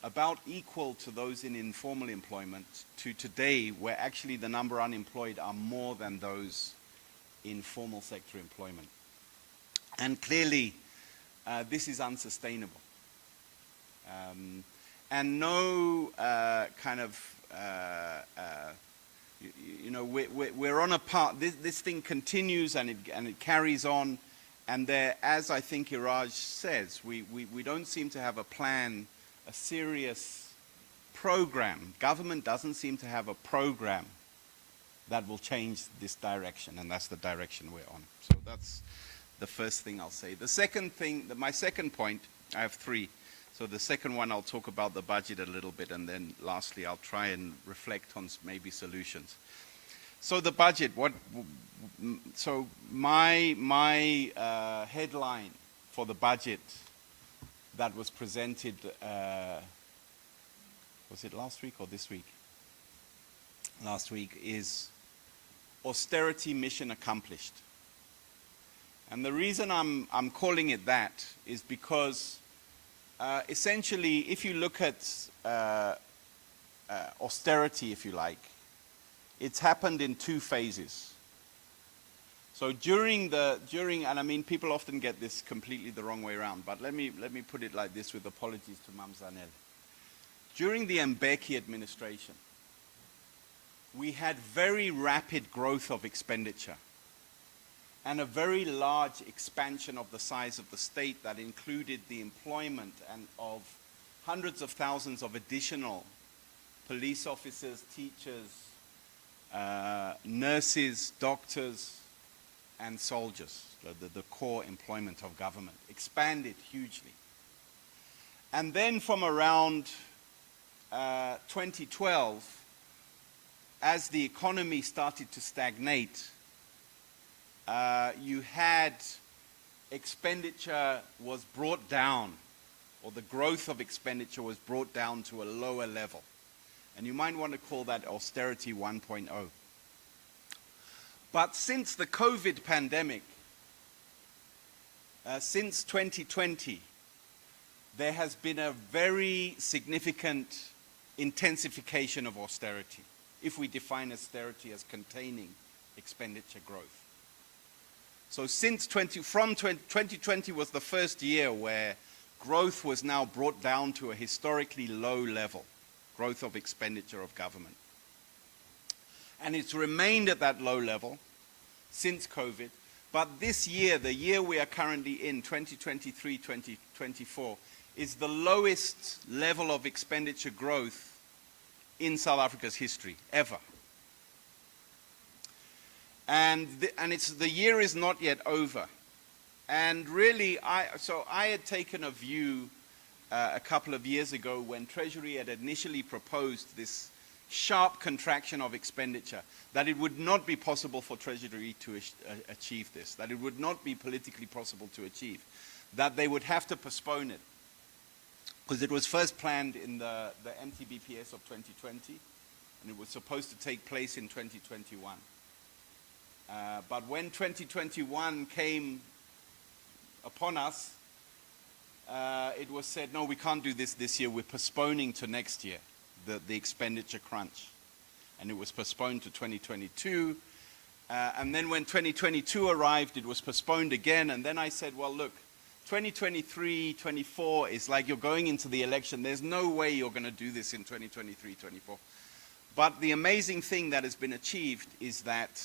about equal to those in informal employment to today, where actually the number unemployed are more than those in formal sector employment. And clearly, this is unsustainable. And no kind of, we're on a path, this thing continues and it carries on. And there, as I think Iraj says, we don't seem to have a plan, a serious program. Government doesn't seem to have a program that will change this direction, and that's the direction we're on. So that's the first thing I'll say. The second thing, my second point, I have three. So the second one, I'll talk about the budget a little bit, and then lastly, I'll try and reflect on maybe solutions. So the budget, so my headline for the budget that was presented, was it last week or this week? Last week is austerity mission accomplished. And the reason I'm calling it that is because essentially, if you look at austerity, if you like, it's happened in two phases. So during, and I mean, people often get this completely the wrong way around, but let me put it like this with apologies to Mam Zanel. During the Mbeki administration, we had very rapid growth of expenditure and a very large expansion of the size of the state that included the employment of hundreds of thousands of additional police officers, teachers, nurses, doctors, and soldiers, the core employment of government, expanded hugely. And then from around 2012, as the economy started to stagnate, you had expenditure was brought down, or the growth of expenditure was brought down to a lower level. And you might want to call that austerity 1.0. But since the COVID pandemic, since 2020, there has been a very significant intensification of austerity, if we define austerity as containing expenditure growth. So since 2020 was the first year where growth was now brought down to a historically low level, growth of expenditure of government. And it's remained at that low level since COVID. But this year, the year we are currently in, 2023-2024, is the lowest level of expenditure growth in South Africa's history, ever. And the year is not yet over. And really, I had taken a view a couple of years ago when Treasury had initially proposed this sharp contraction of expenditure, that it would not be possible for Treasury to achieve this, that it would not be politically possible to achieve, that they would have to postpone it. Because it was first planned in the MTBPS of 2020, and it was supposed to take place in 2021. But when 2021 came upon us, it was said, no, we can't do this year, we're postponing to next year, the expenditure crunch. And it was postponed to 2022. And then when 2022 arrived, it was postponed again. And then I said, well, look, 2023, 24 is like you're going into the election. There's no way you're going to do this in 2023, 24. But the amazing thing that has been achieved is that,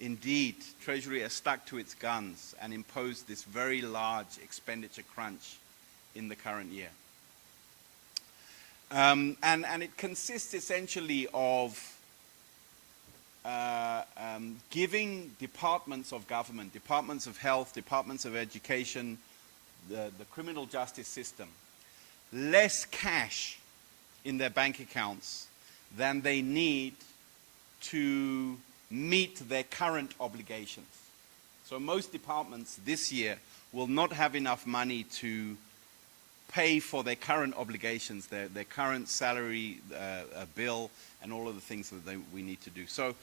indeed, Treasury has stuck to its guns and imposed this very large expenditure crunch in the current year. And it consists essentially of giving departments of government, departments of health, departments of education, the criminal justice system, less cash in their bank accounts than they need to meet their current obligations. So most departments this year will not have enough money to pay for their current obligations, their current salary bill, and all of the things that we need to do. So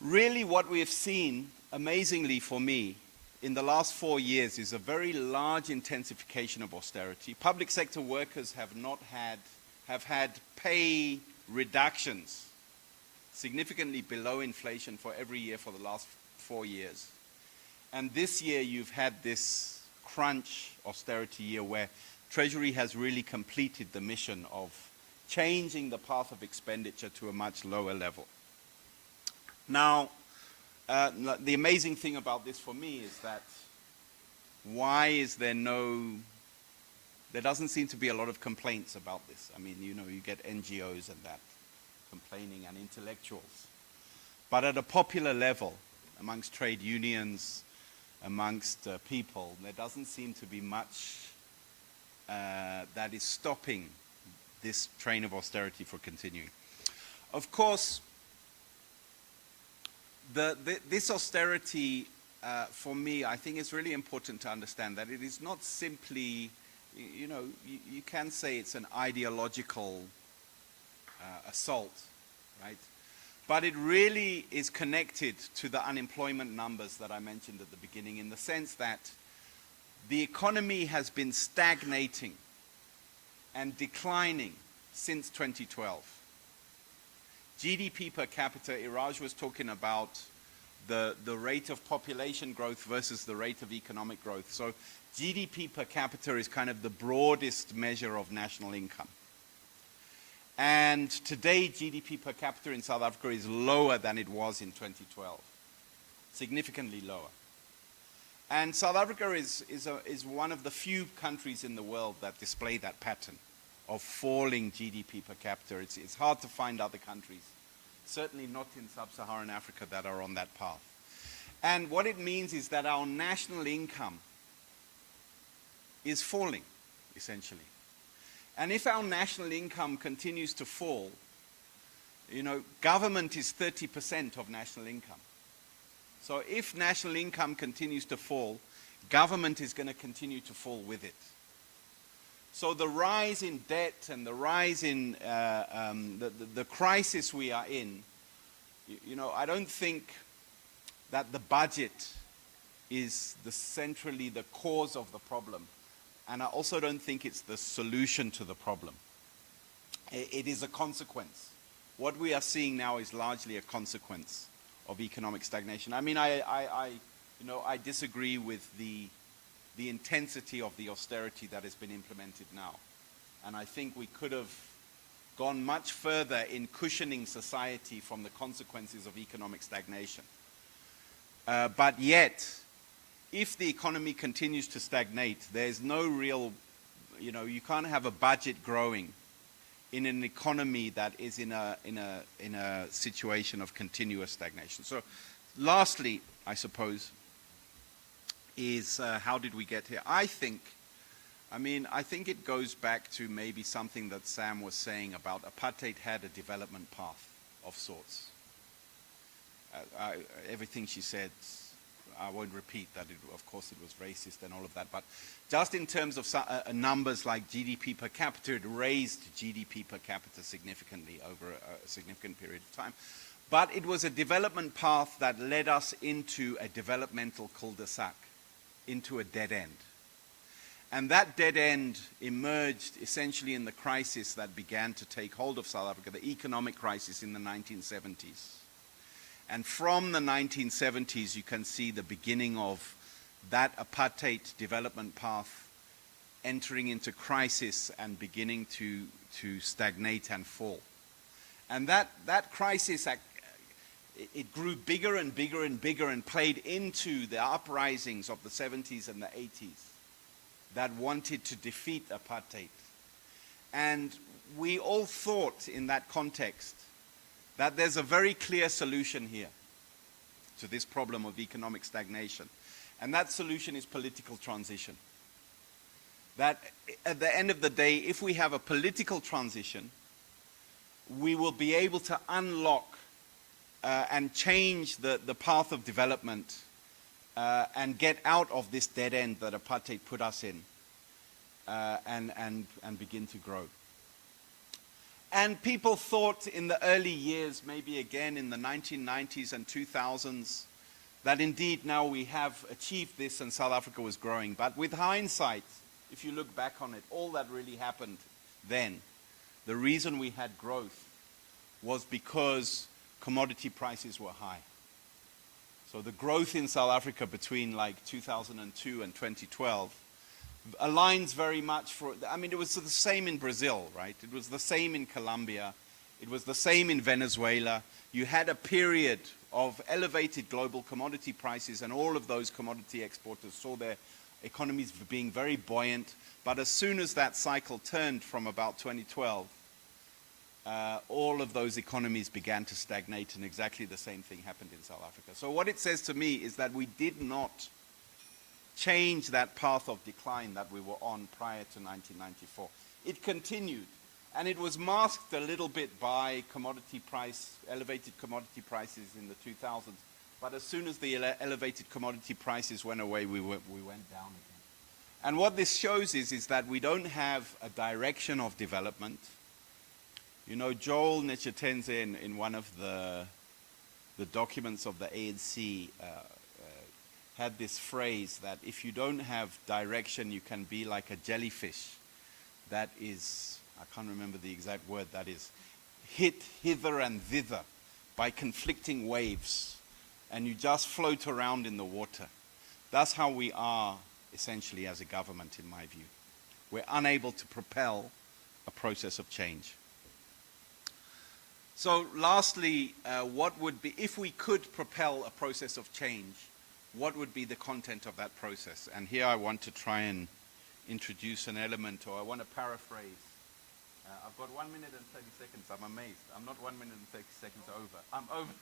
really what we have seen, amazingly for me, in the last 4 years is a very large intensification of austerity. Public sector workers have had pay reductions significantly below inflation for every year for the last 4 years. And this year you've had this crunch austerity year where Treasury has really completed the mission of changing the path of expenditure to a much lower level. Now, the amazing thing about this for me is that why is there there doesn't seem to be a lot of complaints about this. I mean, you know, you get NGOs and that complaining and intellectuals. But at a popular level, amongst trade unions, amongst people, there doesn't seem to be much that is stopping this train of austerity from continuing. Of course, this austerity, for me, I think it's really important to understand that it is not simply, you know, you can say it's an ideological assault, right? But it really is connected to the unemployment numbers that I mentioned at the beginning, in the sense that the economy has been stagnating and declining since 2012. GDP per capita, Iraj was talking about the rate of population growth versus the rate of economic growth. So GDP per capita is kind of the broadest measure of national income. And today, GDP per capita in South Africa is lower than it was in 2012, significantly lower. And South Africa is one of the few countries in the world that display that pattern of falling GDP per capita. It's hard to find other countries, certainly not in sub-Saharan Africa, that are on that path. And what it means is that our national income is falling, essentially. And if our national income continues to fall, you know, government is 30% of national income. So if national income continues to fall, government is going to continue to fall with it. So the rise in debt and the rise in the crisis we are in, you know, I don't think that the budget is centrally the cause of the problem. And I also don't think it's the solution to the problem. It is a consequence. What we are seeing now is largely a consequence of economic stagnation. I mean, I disagree with the intensity of the austerity that has been implemented now. And I think we could have gone much further in cushioning society from the consequences of economic stagnation. But yet, if the economy continues to stagnate, there's no real, you can't have a budget growing in an economy that is in a situation of continuous stagnation. So, lastly, I suppose, is how did we get here? I think it goes back to maybe something that Sam was saying about apartheid had a development path of sorts. Everything she said, I won't repeat that. Of course, it was racist and all of that. But just in terms of numbers like GDP per capita, it raised GDP per capita significantly over a significant period of time. But it was a development path that led us into a developmental cul-de-sac, into a dead end. And that dead end emerged essentially in the crisis that began to take hold of South Africa, the economic crisis in the 1970s. And from the 1970s, you can see the beginning of that apartheid development path entering into crisis and beginning to stagnate and fall. And that crisis, it grew bigger and bigger and bigger and played into the uprisings of the 70s and the 80s that wanted to defeat apartheid. And we all thought in that context that there's a very clear solution here to this problem of economic stagnation. And that solution is political transition. That at the end of the day, if we have a political transition, we will be able to unlock and change the path of development and get out of this dead end that apartheid put us in and begin to grow. And people thought in the early years, maybe again in the 1990s and 2000s, that indeed now we have achieved this and South Africa was growing. But with hindsight, if you look back on it, all that really happened then, the reason we had growth was because commodity prices were high. So the growth in South Africa between like 2002 and 2012 aligns very much it was the same in Brazil, right? It was the same in Colombia. It was the same in Venezuela. You had a period of elevated global commodity prices, and all of those commodity exporters saw their economies being very buoyant. But as soon as that cycle turned from about 2012, all of those economies began to stagnate, and exactly the same thing happened in South Africa. So what it says to me is that we did not change that path of decline that we were on prior to 1994. It continued, and it was masked a little bit by elevated commodity prices in the 2000s. But as soon as the elevated commodity prices went away, we went down again. And what this shows is that we don't have a direction of development. Joel Netshitenzhe in one of the documents of the ANC had this phrase that if you don't have direction, you can be like a jellyfish that is, I can't remember the exact word, that is hit hither and thither by conflicting waves, and you just float around in the water. That's how we are essentially as a government, in my view. We're unable to propel a process of change. So lastly, what would be, if we could propel a process of change, what would be the content of that process? And here I want to try and introduce an element, or I want to paraphrase. I've got 1 minute and 30 seconds. I'm amazed. I'm not 1 minute and 30 seconds over. I'm over.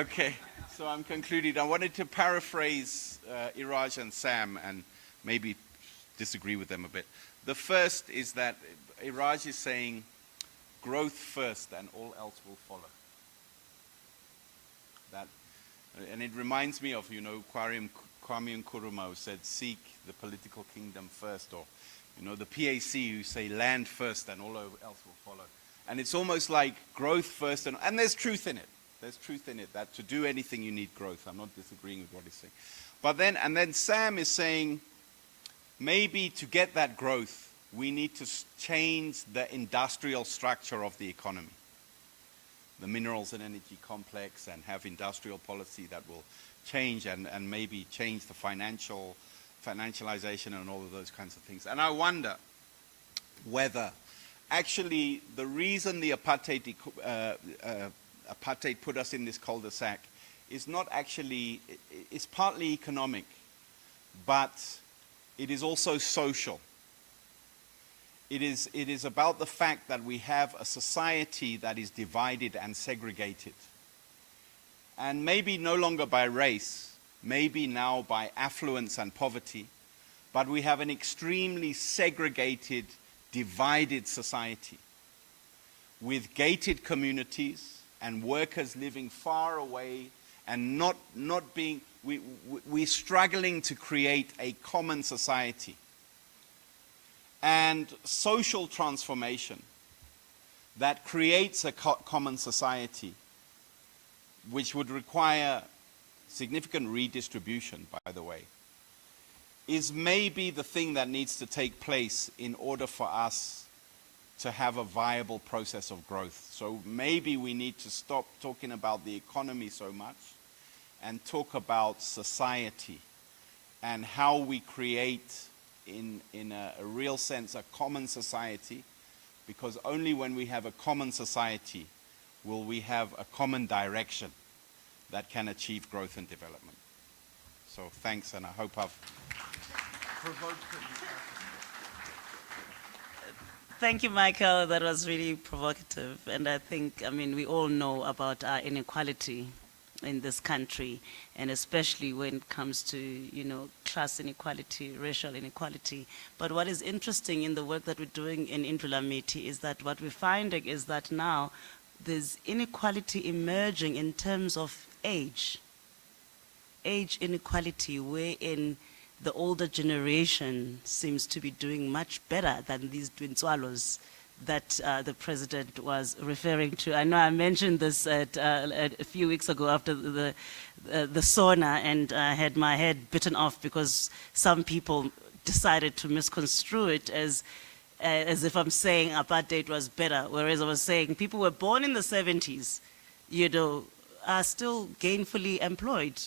Okay, so I'm concluding. I wanted to paraphrase Iraj and Sam and maybe disagree with them a bit. The first is that Iraj is saying, growth first and all else will follow. And it reminds me of, Kwame Nkrumah, who said, seek the political kingdom first, or, the PAC who say land first and all else will follow. And it's almost like growth first, and there's truth in it. There's truth in it, that to do anything you need growth. I'm not disagreeing with what he's saying. But then Sam is saying, maybe to get that growth, we need to change the industrial structure of the economy, the minerals and energy complex, and have industrial policy that will change and maybe change the financialization and all of those kinds of things. And I wonder whether actually the reason the apartheid put us in this cul-de-sac is not actually, it's partly economic, but it is also social. It is about the fact that we have a society that is divided and segregated. And maybe no longer by race, maybe now by affluence and poverty, but we have an extremely segregated, divided society with gated communities and workers living far away and not being, we're struggling to create a common society. And social transformation that creates a common society, which would require significant redistribution, by the way, is maybe the thing that needs to take place in order for us to have a viable process of growth. So maybe we need to stop talking about the economy so much and talk about society and how we create in a real sense a common society, because only when we have a common society will we have a common direction that can achieve growth and development. So thanks, and I hope I've provoked you. Thank you, Michael. That was really provocative. And I think, I mean, we all know about our inequality in this country, and especially when it comes to, you know, class inequality, racial inequality. But what is interesting in the work that we're doing in Indulamiti is that what we're finding is that now there's inequality emerging in terms of age inequality, wherein the older generation seems to be doing much better than these twin swallows that the president was referring to. I know I mentioned this a few weeks ago after the sauna, and I had my head bitten off because some people decided to misconstrue it as if I'm saying apartheid was better, whereas I was saying people were born in the 70s, you know, are still gainfully employed.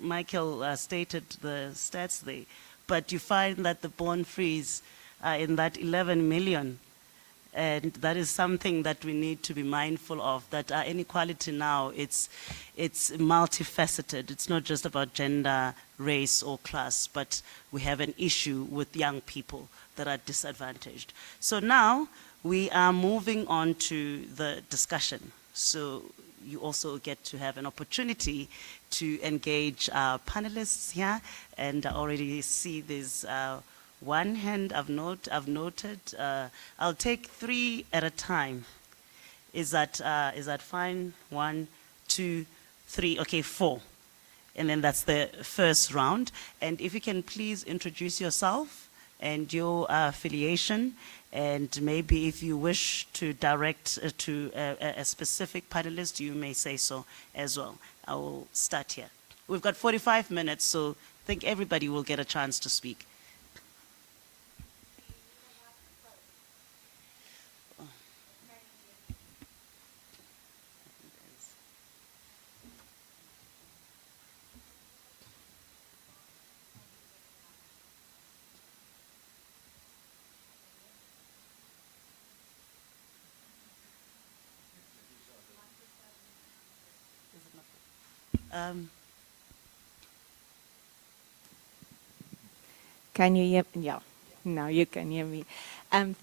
Michael stated the stats there, but you find that the born frees are in that 11 million. And that is something that we need to be mindful of, that our inequality now, it's multifaceted. It's not just about gender, race, or class, but we have an issue with young people that are disadvantaged. So now we are moving on to the discussion. So you also get to have an opportunity to engage our panelists here, and I already see there's one hand I've noted. I'll take 3 at a time. Is that fine? 1, 2, 3. Okay, 4. And then that's the first round. And if you can please introduce yourself and your affiliation, and maybe if you wish to direct to a specific panelist, you may say so as well. I will start here. We've got 45 minutes, so I think everybody will get a chance to speak. Can you hear me? Yeah, now you can hear me.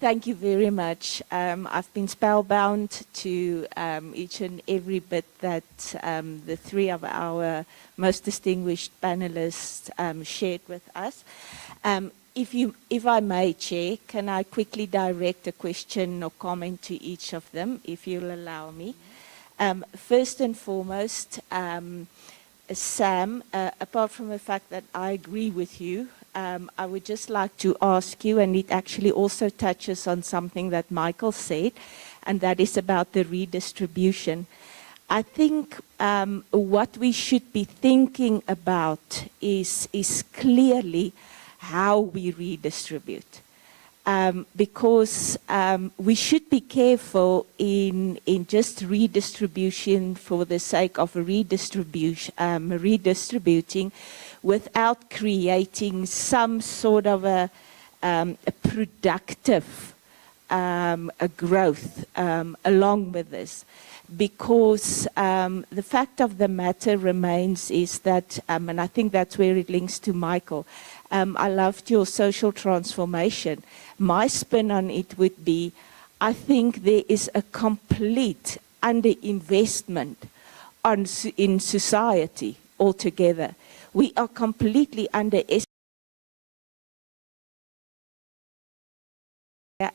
Thank you very much. I've been spellbound to each and every bit that the 3 of our most distinguished panelists shared with us. If I may, Chair, can I quickly direct a question or comment to each of them, if you'll allow me? First and foremost, Sam, apart from the fact that I agree with you, I would just like to ask you, and it actually also touches on something that Michael said, and that is about the redistribution. I think what we should be thinking about is clearly how we redistribute. Because we should be careful in just redistribution for the sake of redistributing without creating some sort of a productive a growth along with this. Because the fact of the matter remains is that, and I think that's where it links to Michael, I loved your social transformation. My spin on it would be, I think there is a complete underinvestment in society altogether. We are completely underestimating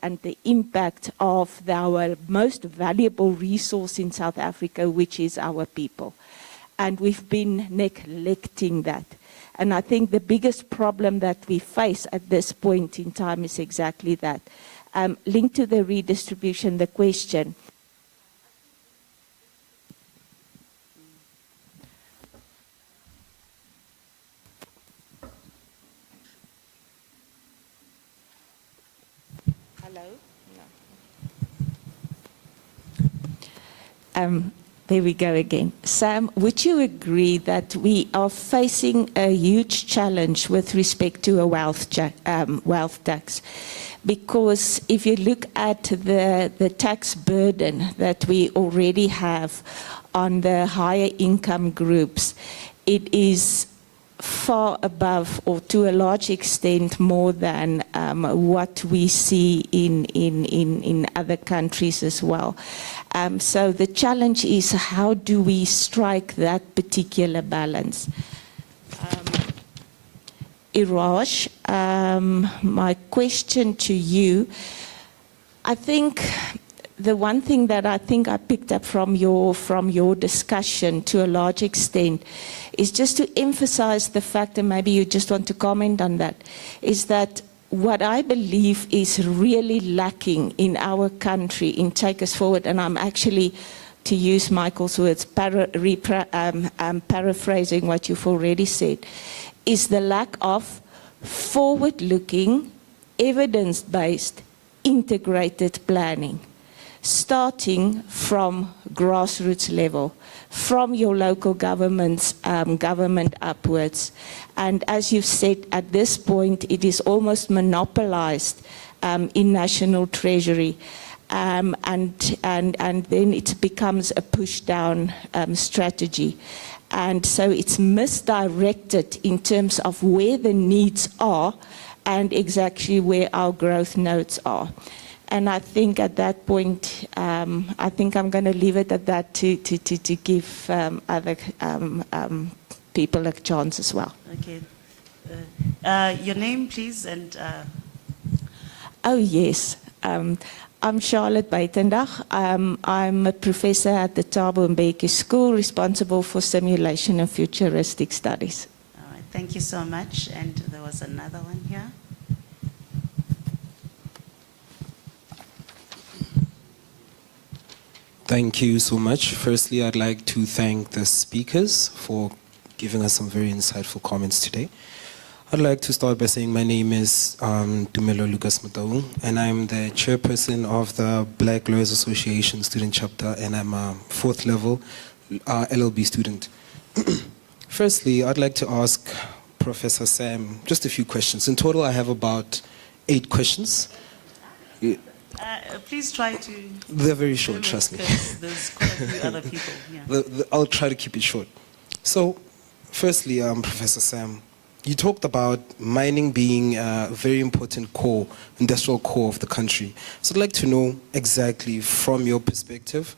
and the impact of our most valuable resource in South Africa, which is our people. And we've been neglecting that. And I think the biggest problem that we face at this point in time is exactly that. Linked to the redistribution, the question. Hello? No. There we go again. Sam, would you agree that we are facing a huge challenge with respect to a wealth tax? Because if you look at the tax burden that we already have on the higher income groups, it is far above, or to a large extent, more than what we see in other countries as well. So the challenge is, how do we strike that particular balance? Iraj, my question to you, I think the one thing that I think I picked up from your discussion to a large extent is just to emphasize the fact, and maybe you just want to comment on that, is that what I believe is really lacking in our country in Take Us Forward, and I'm actually, to use Michael's words, paraphrasing what you've already said, is the lack of forward-looking, evidence-based, integrated planning, starting from grassroots level, from your local government upwards. And as you've said, at this point, it is almost monopolized in National Treasury. And then it becomes a push-down strategy. And so it's misdirected in terms of where the needs are and exactly where our growth nodes are. And I think at that point, I think I'm going to leave it at that to give other people a chance as well. Okay. Your name, please, and... Oh, yes. I'm Charlotte Buitendag. I'm a professor at the Thabo Mbeki School, responsible for simulation and futuristic studies. All right, thank you so much. And there was another one here. Thank you so much. Firstly, I'd like to thank the speakers for giving us some very insightful comments today. I'd like to start by saying my name is Dumelo Lucas Mataung, and I'm the chairperson of the Black Lawyers Association student chapter, and I'm a 4th level LLB student. Firstly, I'd like to ask Professor Sam just a few questions. In total, I have about 8 questions. Please try to... They're very short, trust me. There's quite a few other people. Yeah. I'll try to keep it short. So, firstly, Professor Sam, you talked about mining being a very important core, industrial core of the country. So I'd like to know exactly from your perspective,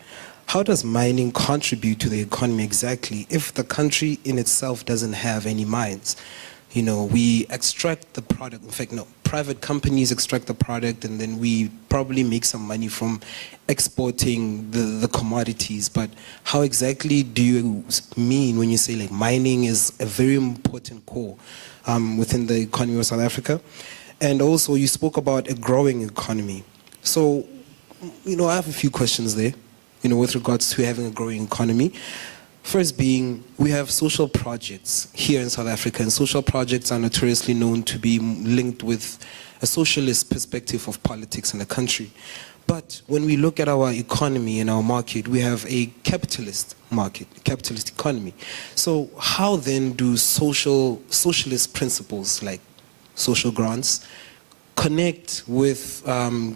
how does mining contribute to the economy exactly if the country in itself doesn't have any mines? You know, we extract the product. In fact, no, private companies extract the product, and then we probably make some money from exporting the commodities. But how exactly do you mean when you say like mining is a very important core within the economy of South Africa? And also you spoke about a growing economy. So, you know, I have a few questions there, you know, with regards to having a growing economy. First being, we have social projects here in South Africa, and social projects are notoriously known to be linked with a socialist perspective of politics in the country. But when we look at our economy and our market, we have a capitalist market, a capitalist economy. So how then do socialist principles like social grants connect with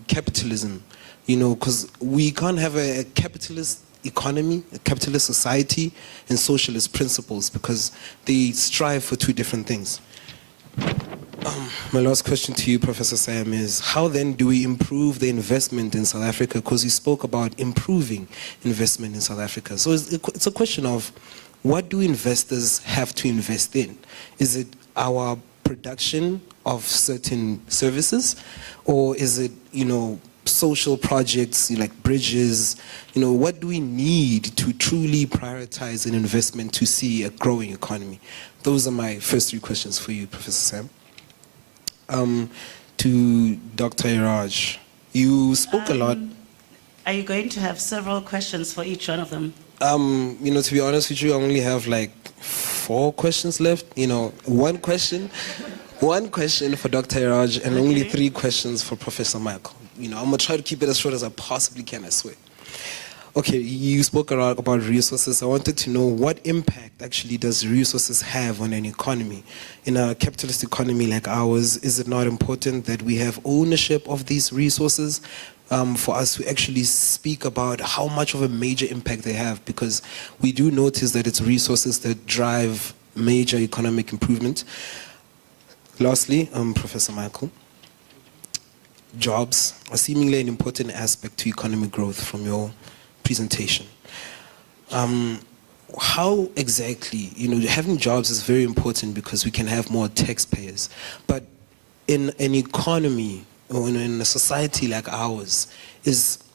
capitalism? You know, because we can't have a capitalist economy, a capitalist society, and socialist principles because they strive for two different things. My last question to you, Professor Sam, is how then do we improve the investment in South Africa? Because you spoke about improving investment in South Africa. So it's a question of what do investors have to invest in? Is it our production of certain services, or is it, you know, social projects like bridges? You know, what do we need to truly prioritize an investment to see a growing economy? Those are my first three questions for you, Professor Sam. To Dr. Iraj, you spoke a lot. Are you going to have several questions for each one of them? You know, to be honest with you, I only have like 4 questions left. You know, one question for Dr. Iraj, and only 3 questions for Professor Michael. You know, I'm gonna try to keep it as short as I possibly can, I swear. Okay, you spoke a lot about resources. I wanted to know what impact actually does resources have on an economy? In a capitalist economy like ours, is it not important that we have ownership of these resources for us to actually speak about how much of a major impact they have? Because we do notice that it's resources that drive major economic improvement. Lastly, Professor Michael, jobs are seemingly an important aspect to economic growth from your presentation. How exactly, you know, having jobs is very important because we can have more taxpayers. But in an economy or in a society like ours,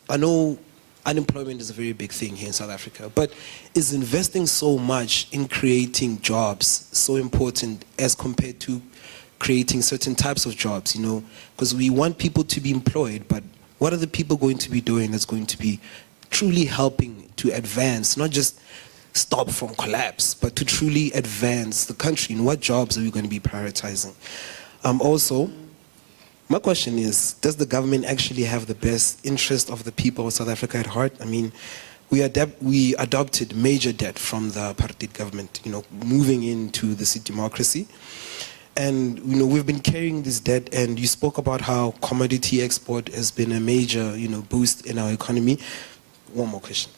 I know unemployment is a very big thing here in South Africa, but is investing so much in creating jobs so important as compared to creating certain types of jobs, you know? Because we want people to be employed, but what are the people going to be doing that's going to be truly helping to advance, not just stop from collapse, but to truly advance the country? And what jobs are we going to be prioritizing? Also, my question is, does the government actually have the best interest of the people of South Africa at heart? I mean, we adopted major debt from the apartheid government, you know, moving into the democracy. And, you know, we've been carrying this debt, and you spoke about how commodity export has been a major, you know, boost in our economy. One more question.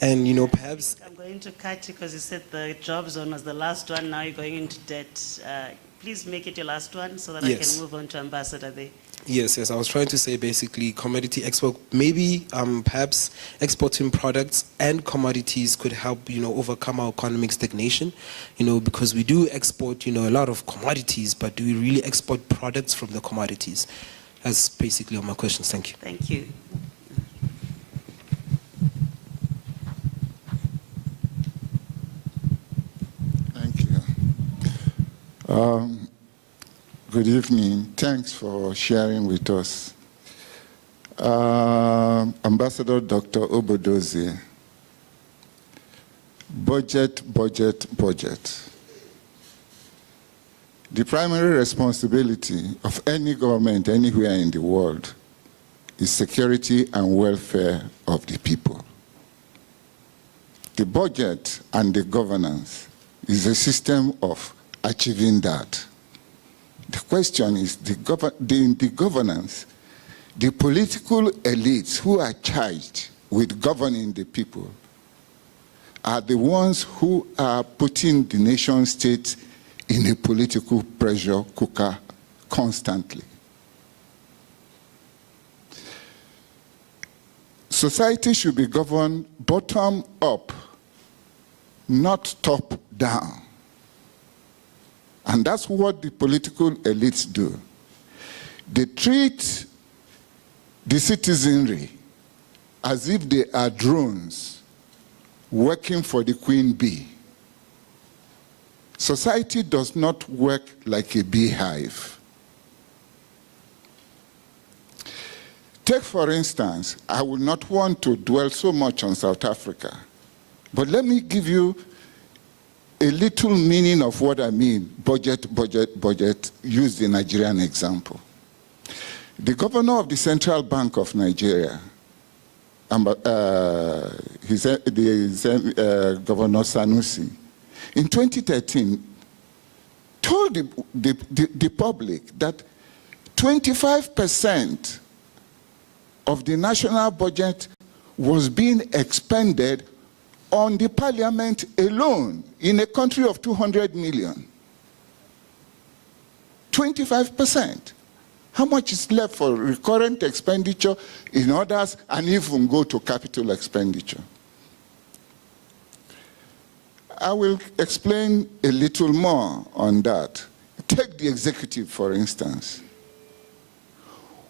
And, you know, perhaps... I'm going to cut you because you said the job zone was the last one. Now you're going into debt. Please make it your last one so that I can move on to Ambassador there. Yes, I was trying to say basically commodity export, maybe perhaps exporting products and commodities could help, you know, overcome our economic stagnation, you know, because we do export, you know, a lot of commodities, but do we really export products from the commodities? That's basically all my questions. Thank you. Thank you. Thank you. Good evening. Thanks for sharing with us. Ambassador Dr. Obodozie, budget. The primary responsibility of any government anywhere in the world is security and welfare of the people. The budget and the governance is a system of achieving that. The question is, in the governance, the political elites who are charged with governing the people are the ones who are putting the nation state in a political pressure cooker constantly. Society should be governed bottom up, not top down. And that's what the political elites do. They treat the citizenry as if they are drones working for the queen bee. Society does not work like a beehive. Take, for instance, I would not want to dwell so much on South Africa, but let me give you a little meaning of what I mean, budget, use the Nigerian example. The governor of the Central Bank of Nigeria, Governor Sanusi, in 2013, told the public that 25% of the national budget was being expended on the parliament alone in a country of 200 million. 25%. How much is left for recurrent expenditure in others and even go to capital expenditure? I will explain a little more on that. Take the executive, for instance.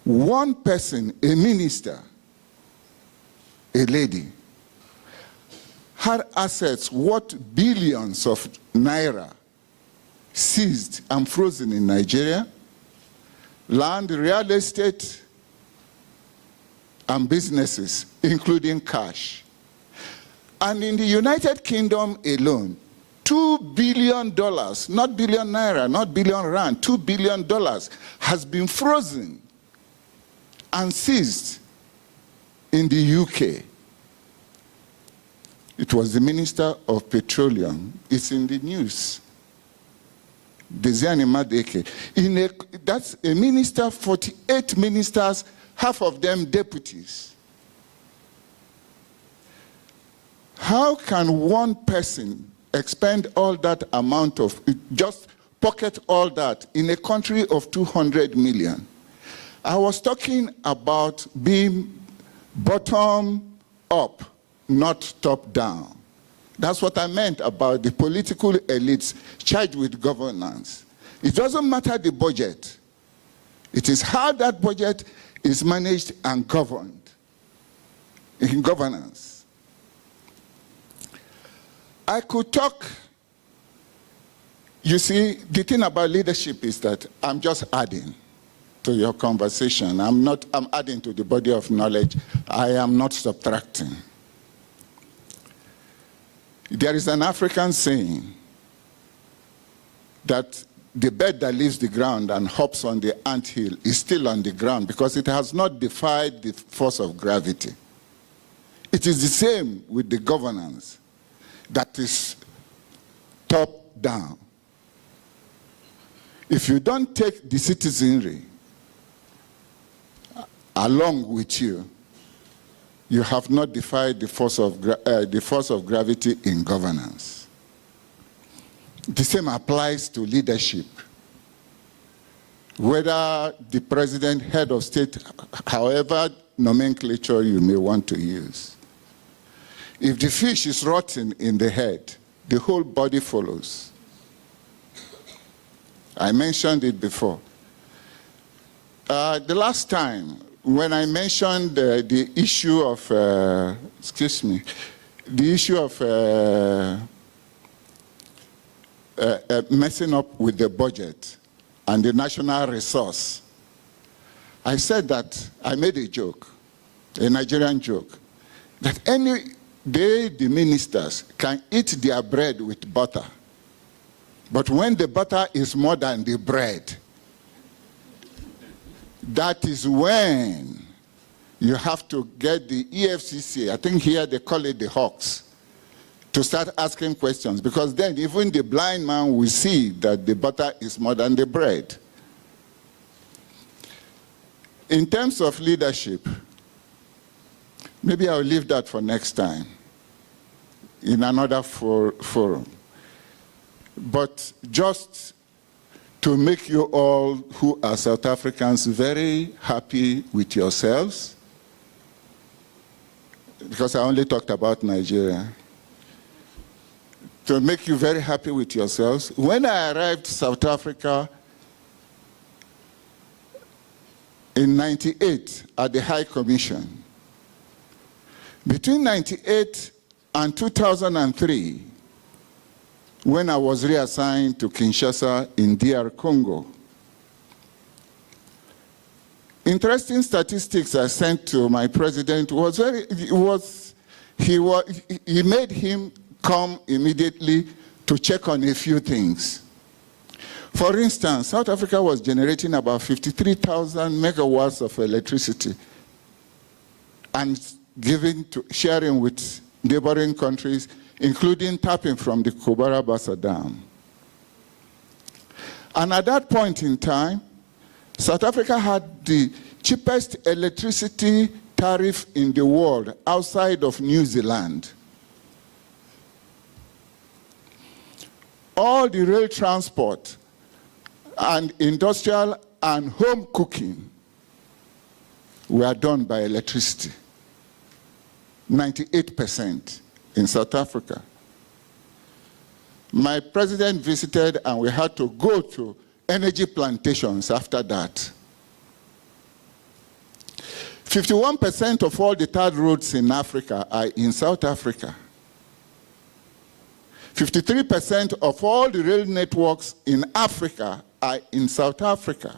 One person, a minister, a lady, had assets worth billions of naira seized and frozen in Nigeria, land, real estate, and businesses, including cash. And in the United Kingdom alone, $2 billion, not billion naira, not billion rand, $2 billion has been frozen and seized in the UK. It was the Minister of Petroleum. It's in the news. Desiani Madeke. That's a minister, 48 ministers, half of them deputies. How can one person expend all that amount of, just pocket all that in a country of 200 million? I was talking about being bottom up, not top down. That's what I meant about the political elites charged with governance. It doesn't matter the budget. It is how that budget is managed and governed in governance. I could talk, you see, the thing about leadership is that I'm just adding to your conversation. I'm adding to the body of knowledge. I am not subtracting. There is an African saying that the bird that leaves the ground and hops on the anthill is still on the ground because it has not defied the force of gravity. It is the same with the governance that is top down. If you don't take the citizenry along with you, you have not defied the force of gravity in governance. The same applies to leadership. Whether the president, head of state, however nomenclature you may want to use. If the fish is rotten in the head, the whole body follows. I mentioned it before. The last time, when I mentioned the issue of, the issue of messing up with the budget and the national resource, I said that, I made a joke, a Nigerian joke, that any day the ministers can eat their bread with butter, but when the butter is more than the bread, that is when you have to get the EFCC, I think here they call it the Hawks, to start asking questions, because then even the blind man will see that the butter is more than the bread. In terms of leadership, maybe I'll leave that for next time in another forum. But just to make you all who are South Africans very happy with yourselves, because I only talked about Nigeria, to make you very happy with yourselves, when I arrived South Africa in '98 at the High Commission, between '98 and 2003, when I was reassigned to Kinshasa in DR Congo, interesting statistics I sent to my president he made him come immediately to check on a few things. For instance, South Africa was generating about 53,000 megawatts of electricity and sharing with neighboring countries, including tapping from the Cobra Bassa Dam. And at that point in time, South Africa had the cheapest electricity tariff in the world outside of New Zealand. All the rail transport and industrial and home cooking were done by electricity. 98% in South Africa. My president visited and we had to go to energy plantations after that. 51% of all the third roads in Africa are in South Africa. 53% of all the rail networks in Africa are in South Africa.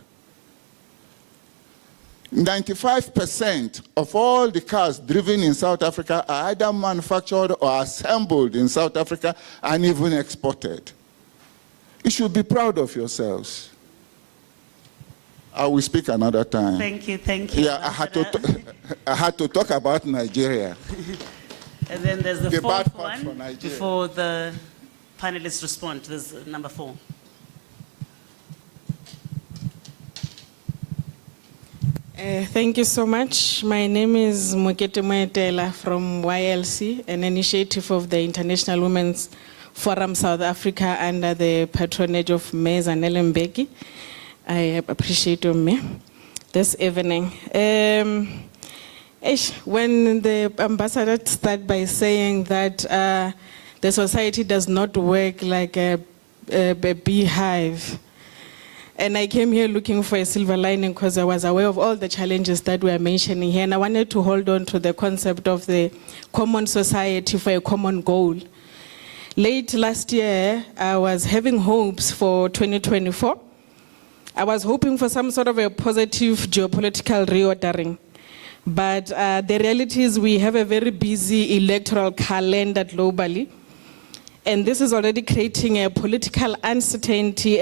95% of all the cars driven in South Africa are either manufactured or assembled in South Africa and even exported. You should be proud of yourselves. I will speak another time. Thank you, thank you. Yeah, I had to talk about Nigeria. And then there's the The fourth bad part for one, Nigeria. before the panelists respond. There's number 4. Thank you so much. My name is Mokete Moetela from YLC, an initiative of the International Women's Forum South Africa under the patronage of Ms. Mbeki. I appreciate you this evening. When the ambassador started by saying that the society does not work like a beehive, and I came here looking for a silver lining because I was aware of all the challenges that we are mentioning here, and I wanted to hold on to the concept of the common society for a common goal. Late last year, I was having hopes for 2024. I was hoping for some sort of a positive geopolitical reordering. But the reality is we have a very busy electoral calendar globally. And this is already creating a political uncertainty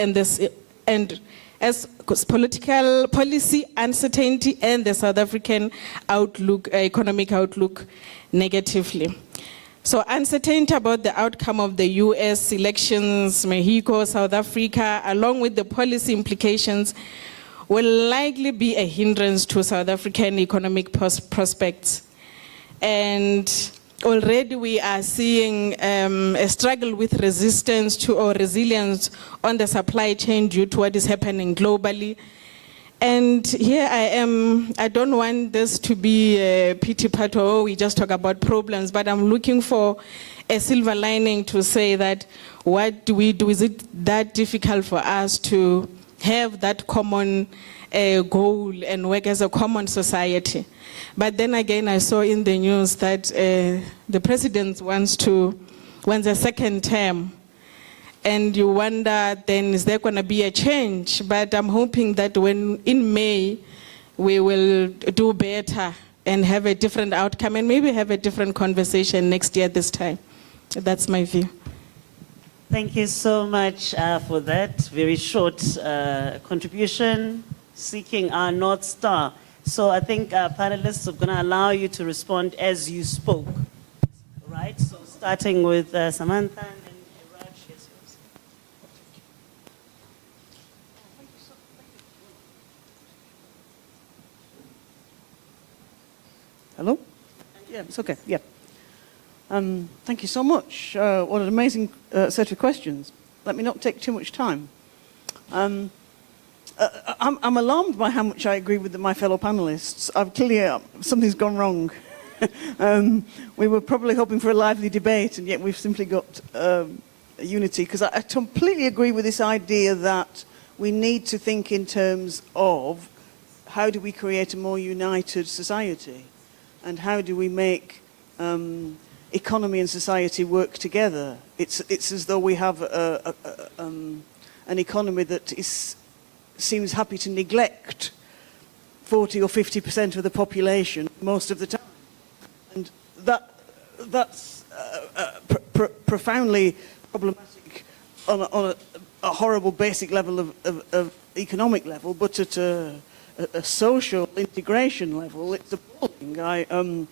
as political policy uncertainty and the South African outlook, economic outlook negatively. So uncertainty about the outcome of the US elections, Mexico, South Africa, along with the policy implications, will likely be a hindrance to South African economic prospects. And already we are seeing a struggle with resistance to or resilience on the supply chain due to what is happening globally. And here I am, I don't want this to be a pity party, or we just talk about problems, but I'm looking for a silver lining to say that what do we do? Is it that difficult for us to have that common goal and work as a common society? But then again, I saw in the news that the president wants a second term. And you wonder, then is there going to be a change? But I'm hoping that when in May, we will do better and have a different outcome and maybe have a different conversation next year this time. That's my view. Thank you so much for that very short contribution, seeking our North Star. So I think our panelists are going to allow you to respond as you spoke, right? So starting with Samantha and then Raj, yes, yours. Hello? Yeah, it's okay, yeah. Thank you so much. What an amazing set of questions. Let me not take too much time. I'm alarmed by how much I agree with my fellow panelists. Clearly, something's gone wrong. We were probably hoping for a lively debate, and yet we've simply got unity, because I completely agree with this idea that we need to think in terms of how do we create a more united society, and how do we make economy and society work together. It's as though we have an economy that seems happy to neglect 40 or 50% of the population most of the time. And that's profoundly problematic on a horrible basic level of economic level, but at a social integration level, it's appalling.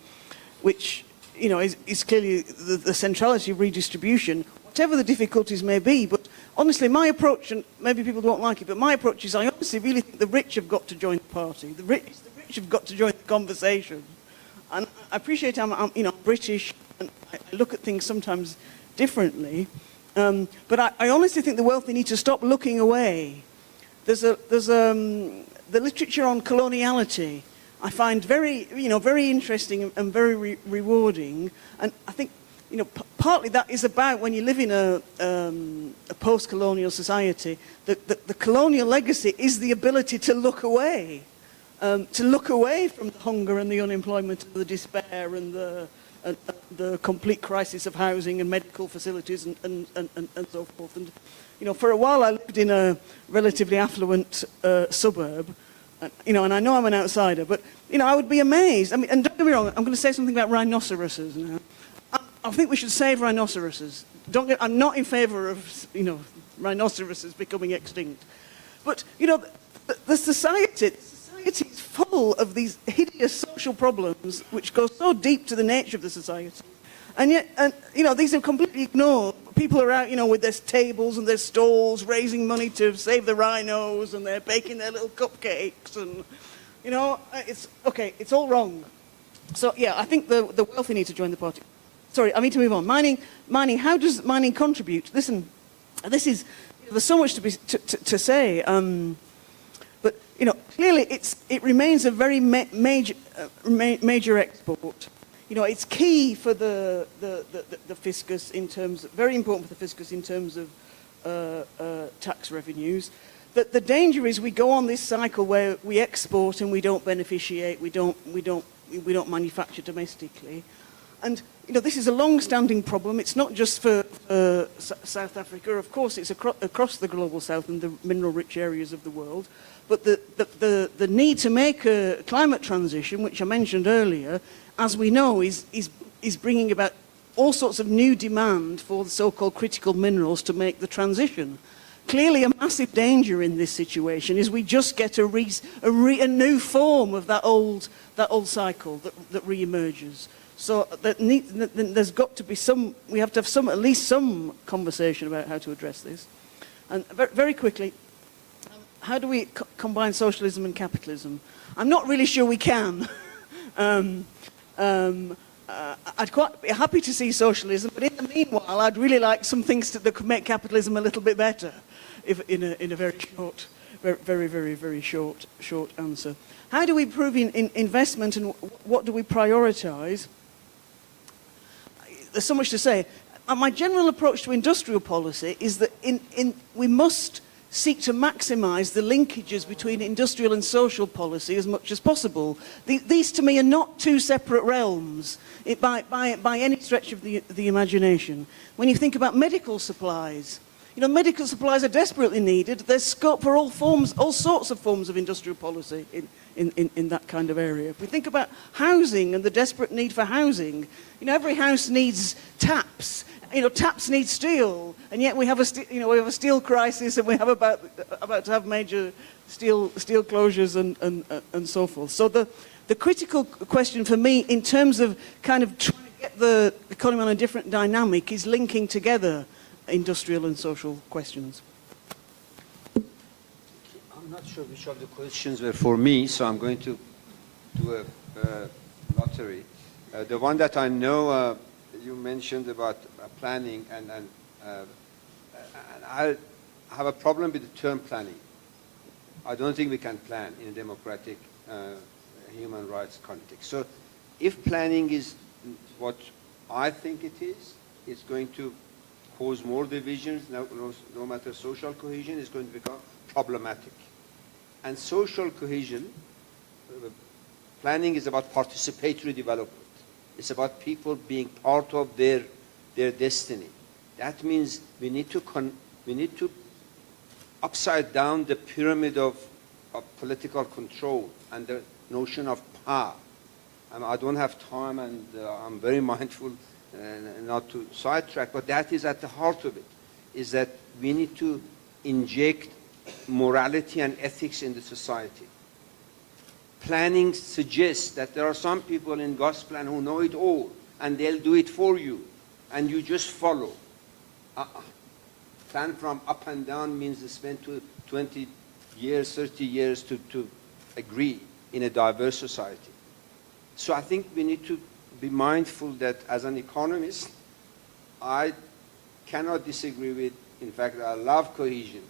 Which, you know, is clearly the centrality of redistribution, whatever the difficulties may be. But honestly, my approach, and maybe people don't like it, but my approach is I honestly really think the rich have got to join the party. The rich have got to join the conversation. And I appreciate I'm you know, British, and I look at things sometimes differently. But I honestly think the wealthy need to stop looking away. There's the literature on coloniality I find very, you know, very interesting and very rewarding. And I think, you know, partly that is about when you live in a post-colonial society, the colonial legacy is the ability to look away from the hunger and the unemployment and the despair and the complete crisis of housing and medical facilities and so forth. And, you know, for a while I lived in a relatively affluent suburb, you know, and I know I'm an outsider, but, you know, I would be amazed. I mean, and don't get me wrong, I'm going to say something about rhinoceroses now. I think we should save rhinoceroses. I'm not in favour of, you know, rhinoceroses becoming extinct. But, you know, the society is full of these hideous social problems which go so deep to the nature of the society. And yet, you know, these are completely ignored. People are out, you know, with their tables and their stalls, raising money to save the rhinos, and they're baking their little cupcakes, and, you know, it's, okay, it's all wrong. So, yeah, I think the wealthy need to join the party. Sorry, I need to move on. Mining, how does mining contribute? Listen, this is, there's so much to say, but, you know, clearly it remains a very major export. You know, it's key for the fiscus in terms, very important for the fiscus in terms of tax revenues. That the danger is we go on this cycle where we export and we don't beneficiate, we don't manufacture domestically, and you know this is a long-standing problem. It's not just for South Africa, of course, it's across the global south and the mineral-rich areas of the world. But the need to make a climate transition, which I mentioned earlier, as we know, is bringing about all sorts of new demand for the so-called critical minerals to make the transition. Clearly, a massive danger in this situation is we just get a new form of that old cycle that re-emerges. So there's got to be we have to have at least some conversation about how to address this. And very quickly, how do we combine socialism and capitalism? I'm not really sure we can. I'd quite be happy to see socialism, but in the meanwhile, I'd really like some things that could make capitalism a little bit better, if in a very short, very short answer. How do we improve investment, and what do we prioritise? There's so much to say. My general approach to industrial policy is that we must seek to maximise the linkages between industrial and social policy as much as possible. These, to me, are not two separate realms by any stretch of the imagination. When you think about medical supplies, you know, medical supplies are desperately needed. There's scope for all sorts of forms of industrial policy in that kind of area. If we think about housing and the desperate need for housing, you know, every house needs taps. You know, taps need steel, and yet we have a steel crisis, and we have about to have major steel closures and so forth. So the critical question for me, in terms of kind of trying to get the economy on a different dynamic, is linking together industrial and social questions. I'm not sure which of the questions were for me, so I'm going to do a lottery. The one that I know you mentioned about planning, and I have a problem with the term planning. I don't think we can plan in a democratic human rights context. So if planning is what I think it is, it's going to cause more divisions, no matter social cohesion, is going to become problematic. And social cohesion, planning is about participatory development. It's about people being part of their destiny. That means we need to upside down the pyramid of political control and the notion of power. I don't have time, and I'm very mindful not to sidetrack, but that is at the heart of it. is that we need to inject morality and ethics in the society. Planning suggests that there are some people in Gosplan who know it all, and they'll do it for you, and you just follow. Plan from up and down means to spend 20 years, 30 years to agree in a diverse society. So I think we need to be mindful that as an economist, I cannot disagree with, in fact, I love cohesion.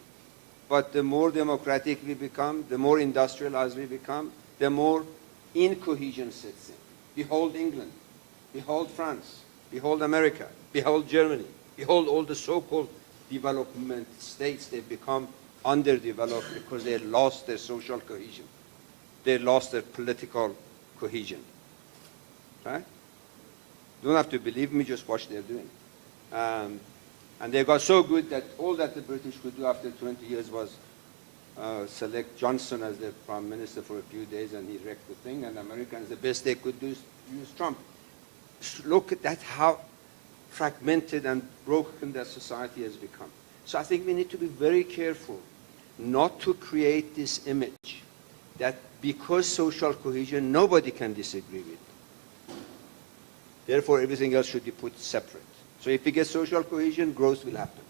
But the more democratic we become, the more industrialized we become, the more incohesion sets in. Behold England, behold France, behold America, behold Germany, behold all the so-called development states. They've become underdeveloped because they lost their social cohesion. They lost their political cohesion. Right? You don't have to believe me, just watch they're doing. And they got so good that all that the British could do after 20 years was select Johnson as their prime minister for a few days, and he wrecked the thing. And Americans, the best they could do is use Trump. Look at how fragmented and broken that society has become. So I think we need to be very careful not to create this image that because social cohesion, nobody can disagree with. Therefore, everything else should be put separate. So if we get social cohesion, growth will happen.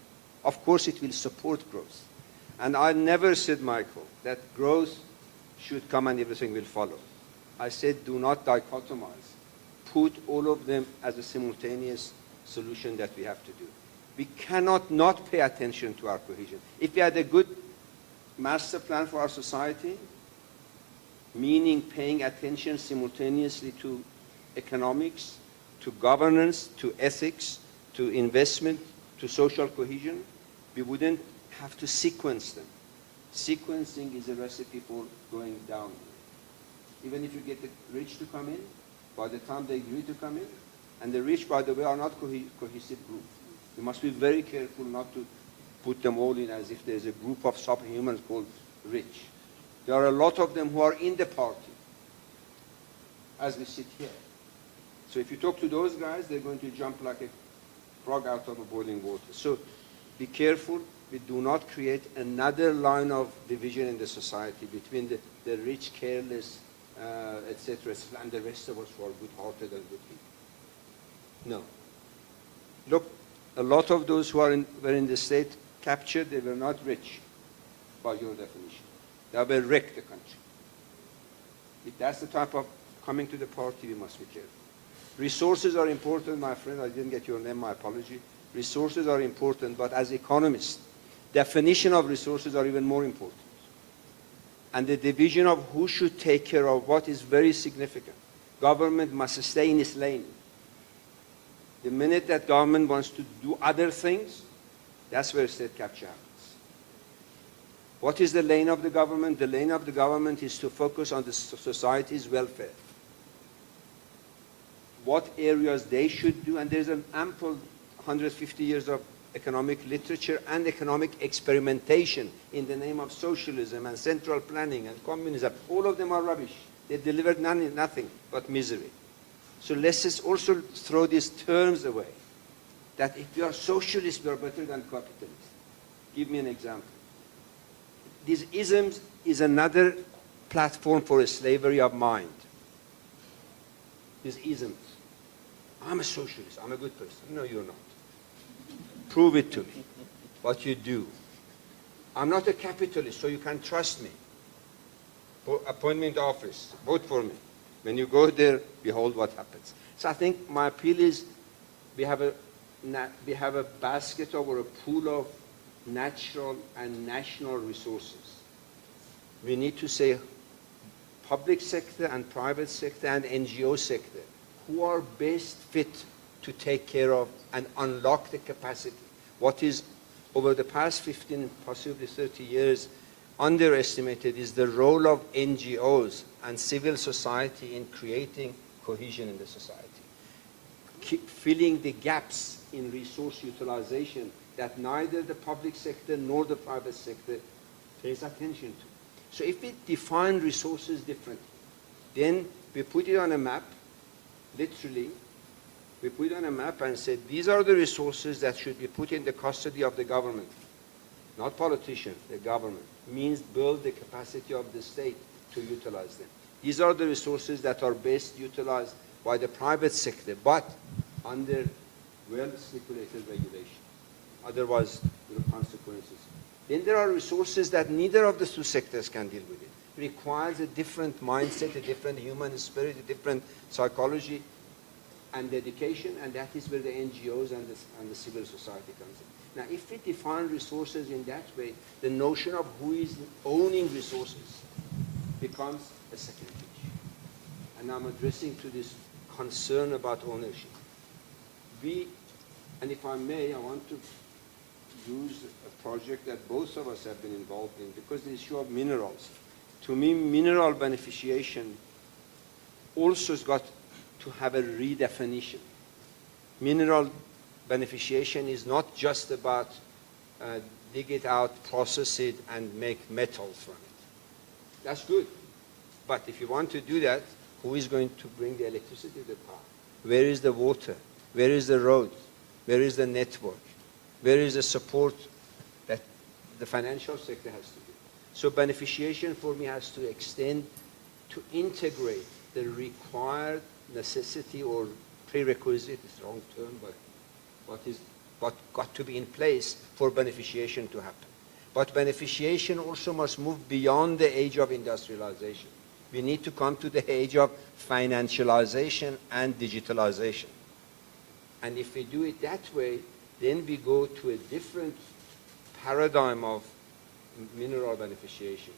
Of course, it will support growth. And I never said, Michael, that growth should come and everything will follow. I said, do not dichotomize. Put all of them as a simultaneous solution that we have to do. We cannot not pay attention to our cohesion. If we had a good master plan for our society, meaning paying attention simultaneously to economics, to governance, to ethics, to investment, to social cohesion, we wouldn't have to sequence them. Sequencing is a recipe for going down. Even if you get the rich to come in, by the time they agree to come in, and the rich, by the way, are not cohesive group. You must be very careful not to put them all in as if there's a group of subhumans called rich. There are a lot of them who are in the party, as we sit here. So if you talk to those guys, they're going to jump like a frog out of a boiling water. So be careful. We do not create another line of division in the society between the rich, careless, etc., and the rest of us who are good-hearted and good people. No. Look, a lot of those who were in the state captured, they were not rich, by your definition. They were wrecked the country. If that's the type of coming to the party, we must be careful. Resources are important, my friend. I didn't get your name, my apology. Resources are important, but as economists, definition of resources are even more important. And the division of who should take care of what is very significant. Government must stay in its lane. The minute that government wants to do other things, that's where state capture happens. What is the lane of the government? The lane of the government is to focus on the society's welfare. What areas they should do, and there's an ample 150 years of economic literature and economic experimentation in the name of socialism and central planning and communism. All of them are rubbish. They delivered nothing but misery. So let's just also throw these terms away. That if we are socialists, we are better than capitalists. Give me an example. These isms is another platform for a slavery of mind. These isms. I'm a socialist. I'm a good person. No, you're not. Prove it to me. What you do. I'm not a capitalist, so you can trust me. Appoint me in the office. Vote for me. When you go there, behold what happens. So I think my appeal is we have a basket or a pool of natural and national resources. We need to say public sector and private sector and NGO sector who are best fit to take care of and unlock the capacity. What is, over the past 15, possibly 30 years, underestimated is the role of NGOs and civil society in creating cohesion in the society. Filling the gaps in resource utilization that neither the public sector nor the private sector pays attention to. So if we define resources differently, then we put it on a map, literally, We put on a map and said, these are the resources that should be put in the custody of the government, not politicians, the government. Means build the capacity of the state to utilize them. These are the resources that are best utilized by the private sector, but under well-stipulated regulation. Otherwise, there are consequences. Then there are resources that neither of the two sectors can deal with it. It requires a different mindset, a different human spirit, a different psychology and dedication, and that is where the NGOs and the civil society comes in. Now, if we define resources in that way, the notion of who is owning resources becomes a second issue. And I'm addressing to this concern about ownership. And if I may, I want to use a project that both of us have been involved in, because the issue of minerals. To me, mineral beneficiation also has got to have a redefinition. Mineral beneficiation is not just about dig it out, process it, and make metals from it. That's good. But if you want to do that, who is going to bring the electricity to the power? Where is the water? Where is the road? Where is the network? Where is the support that the financial sector has to do? So beneficiation for me has to extend to integrate the required necessity or prerequisite, it's the wrong term, but what got to be in place for beneficiation to happen. But beneficiation also must move beyond the age of industrialization. We need to come to the age of financialization and digitalization. And if we do it that way, then we go to a different paradigm of mineral beneficiation.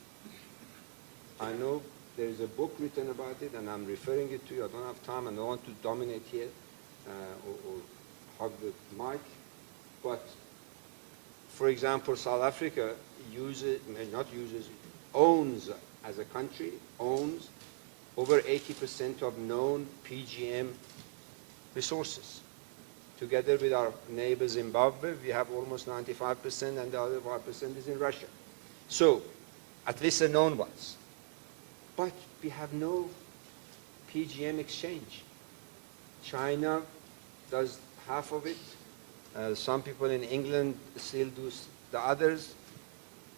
I know there is a book written about it, and I'm referring it to you. I don't have time, and I don't want to dominate here or hog the mic. But, for example, South Africa owns, as a country, owns over 80% of known PGM resources. Together with our neighbor Zimbabwe, we have almost 95%, and the other 5% is in Russia. So, at least the known ones. But we have no PGM exchange. China does half of it. Some people in England still do the others.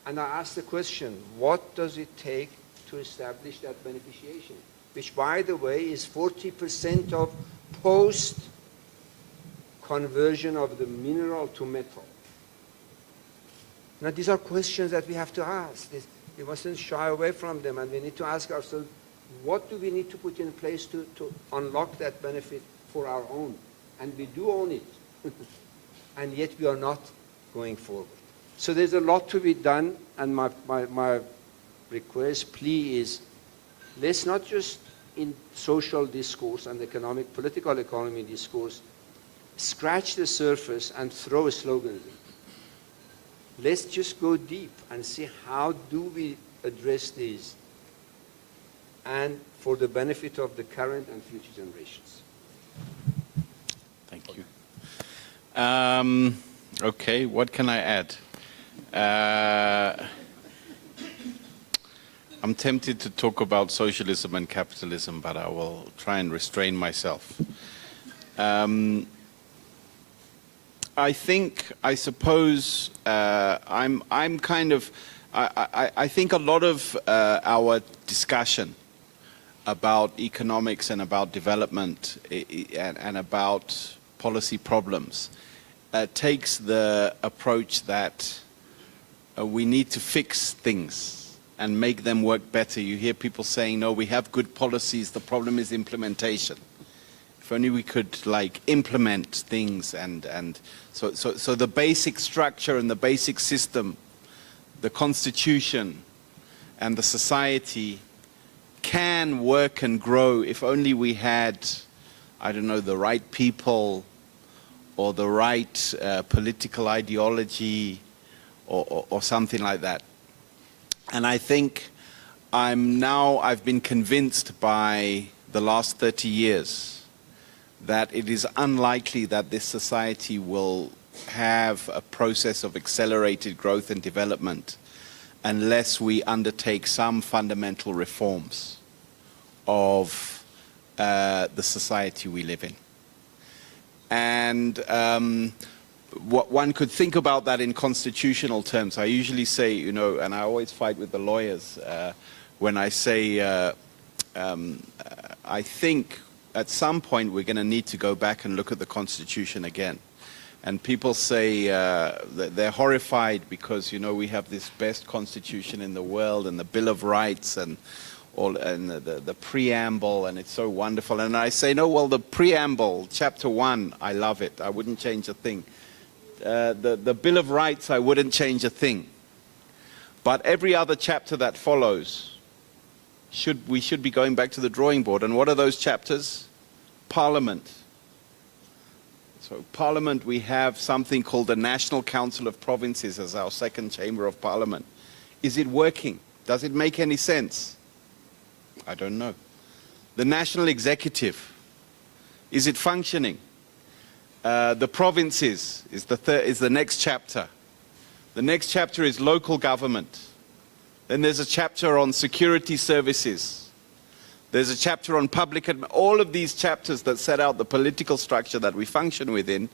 And I asked the question, what does it take to establish that beneficiation? Which, by the way, is 40% of post-conversion of the mineral to metal. Now, these are questions that we have to ask. We mustn't shy away from them, and we need to ask ourselves, what do we need to put in place to unlock that benefit for our own? And we do own it, and yet we are not going forward. So there's a lot to be done, and my request, plea is, let's not just in social discourse and political economy discourse, scratch the surface and throw slogans in. Let's just go deep and see how do we address these, and for the benefit of the current and future generations. Thank you. Okay, what can I add? I'm tempted to talk about socialism and capitalism, but I will try and restrain myself. I suppose I'm kind of, I think a lot of our discussion about economics and about development and about policy problems takes the approach that we need to fix things and make them work better. You hear people saying, no, we have good policies, the problem is implementation. If only we could implement things, and so the basic structure and the basic system, the constitution and the society can work and grow if only we had, I don't know, the right people or the right political ideology or something like that. And I think I've been convinced by the last 30 years that it is unlikely that this society will have a process of accelerated growth and development unless we undertake some fundamental reforms of the society we live in. And what one could think about that in constitutional terms. I usually say, you know, and I always fight with the lawyers when I say, I think at some point we're going to need to go back and look at the Constitution again. And people say that they're horrified because, you know, we have this best constitution in the world and the Bill of Rights and all, and the preamble, and it's so wonderful. And I say, no, well, the preamble, chapter 1, I love it. I wouldn't change a thing. The Bill of Rights, I wouldn't change a thing. But every other chapter that follows, we should be going back to the drawing board. And what are those chapters? Parliament. So Parliament, we have something called the National Council of Provinces as our second chamber of Parliament. Is it working? Does it make any sense? I don't know. The National Executive, is it functioning? The provinces is the next chapter. The next chapter is local government. Then there's a chapter on security services. There's a chapter on public, all of these chapters that set out the political structure that we function within.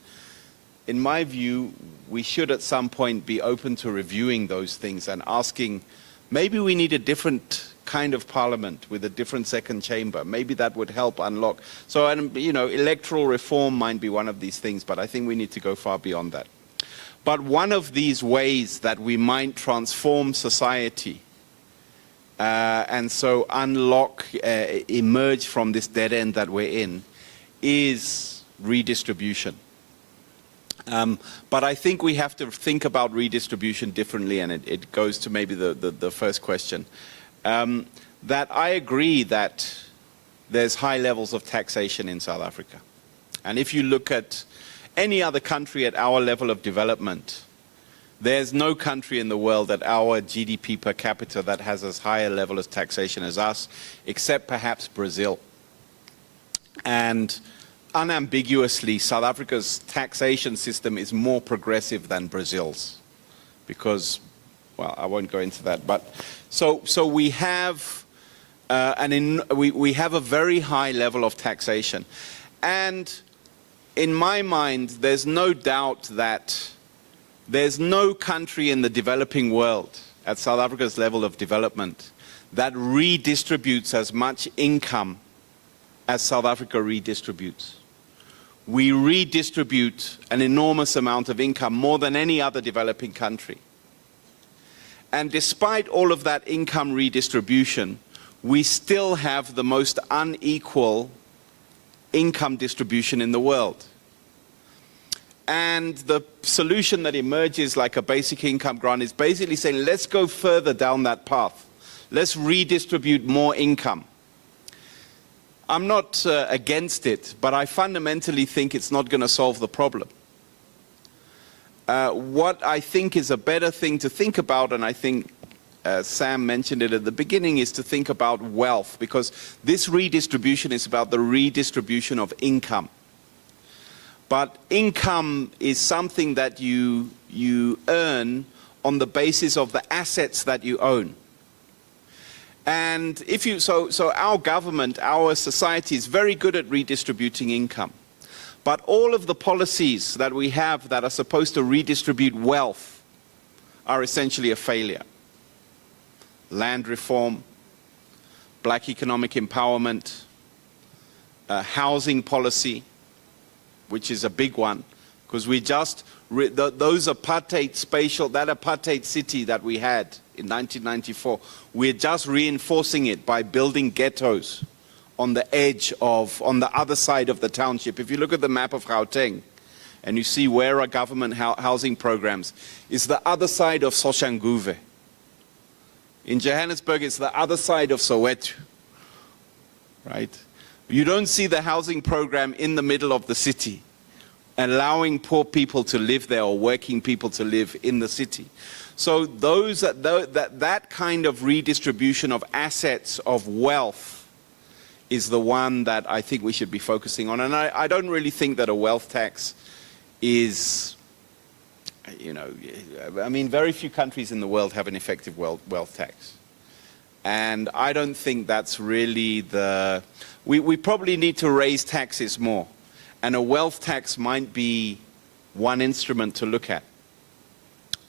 In my view, we should at some point be open to reviewing those things and asking, maybe we need a different kind of parliament with a different second chamber. Maybe that would help unlock. So, you know, electoral reform might be one of these things, but I think we need to go far beyond that. But one of these ways that we might transform society and so unlock, emerge from this dead end that we're in, is redistribution. But I think we have to think about redistribution differently, and it goes to maybe the first question. That I agree that there's high levels of taxation in South Africa. And if you look at any other country at our level of development, there's no country in the world at our GDP per capita that has as high a level of taxation as us, except perhaps Brazil. And unambiguously, South Africa's taxation system is more progressive than Brazil's, because, well, I won't go into that. But so we have we have a very high level of taxation, and in my mind, there's no doubt that there's no country in the developing world at South Africa's level of development that redistributes as much income as South Africa redistributes. We redistribute an enormous amount of income, more than any other developing country. And despite all of that income redistribution, we still have the most unequal income distribution in the world. And the solution that emerges like a basic income grant is basically saying, let's go further down that path. Let's redistribute more income. I'm not against it, but I fundamentally think it's not going to solve the problem. What I think is a better thing to think about, and I think Sam mentioned it at the beginning, is to think about wealth, because this redistribution is about the redistribution of income. But income is something that you earn on the basis of the assets that you own. And if you, so our government, our society is very good at redistributing income. But all of the policies that we have that are supposed to redistribute wealth are essentially a failure. Land reform, black economic empowerment, housing policy, which is a big one, because we just, those apartheid that apartheid city that we had in 1994, we're just reinforcing it by building ghettos on the edge of, on the other side of the township. If you look at the map of Gauteng, and you see where are government housing programs, it's the other side of Soshanguve. In Johannesburg, it's the other side of Soweto, right? You don't see the housing program in the middle of the city, allowing poor people to live there or working people to live in the city. So that kind of redistribution of assets, of wealth, is the one that I think we should be focusing on. And I don't really think that a wealth tax is, you know, I mean, very few countries in the world have an effective wealth tax. And I don't think that's really the, we probably need to raise taxes more. And a wealth tax might be one instrument to look at.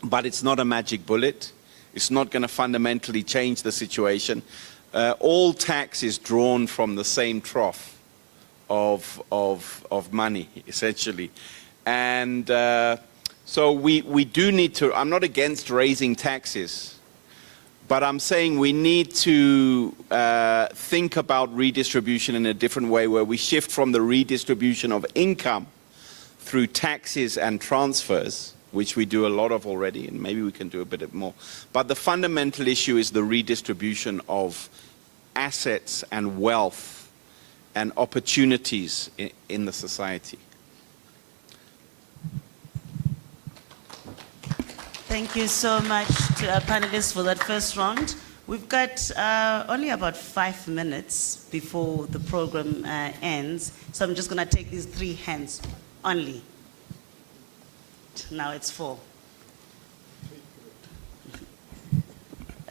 But it's not a magic bullet. It's not going to fundamentally change the situation. All tax is drawn from the same trough of money, essentially. And so we do need to, I'm not against raising taxes, but I'm saying we need to think about redistribution in a different way, where we shift from the redistribution of income through taxes and transfers, which we do a lot of already, and maybe we can do a bit more. But the fundamental issue is the redistribution of assets and wealth and opportunities in the society. Thank you so much to our panelists for that first round. We've got only about 5 minutes before the program ends, so I'm just going to take these 3 hands only. Now it's 4.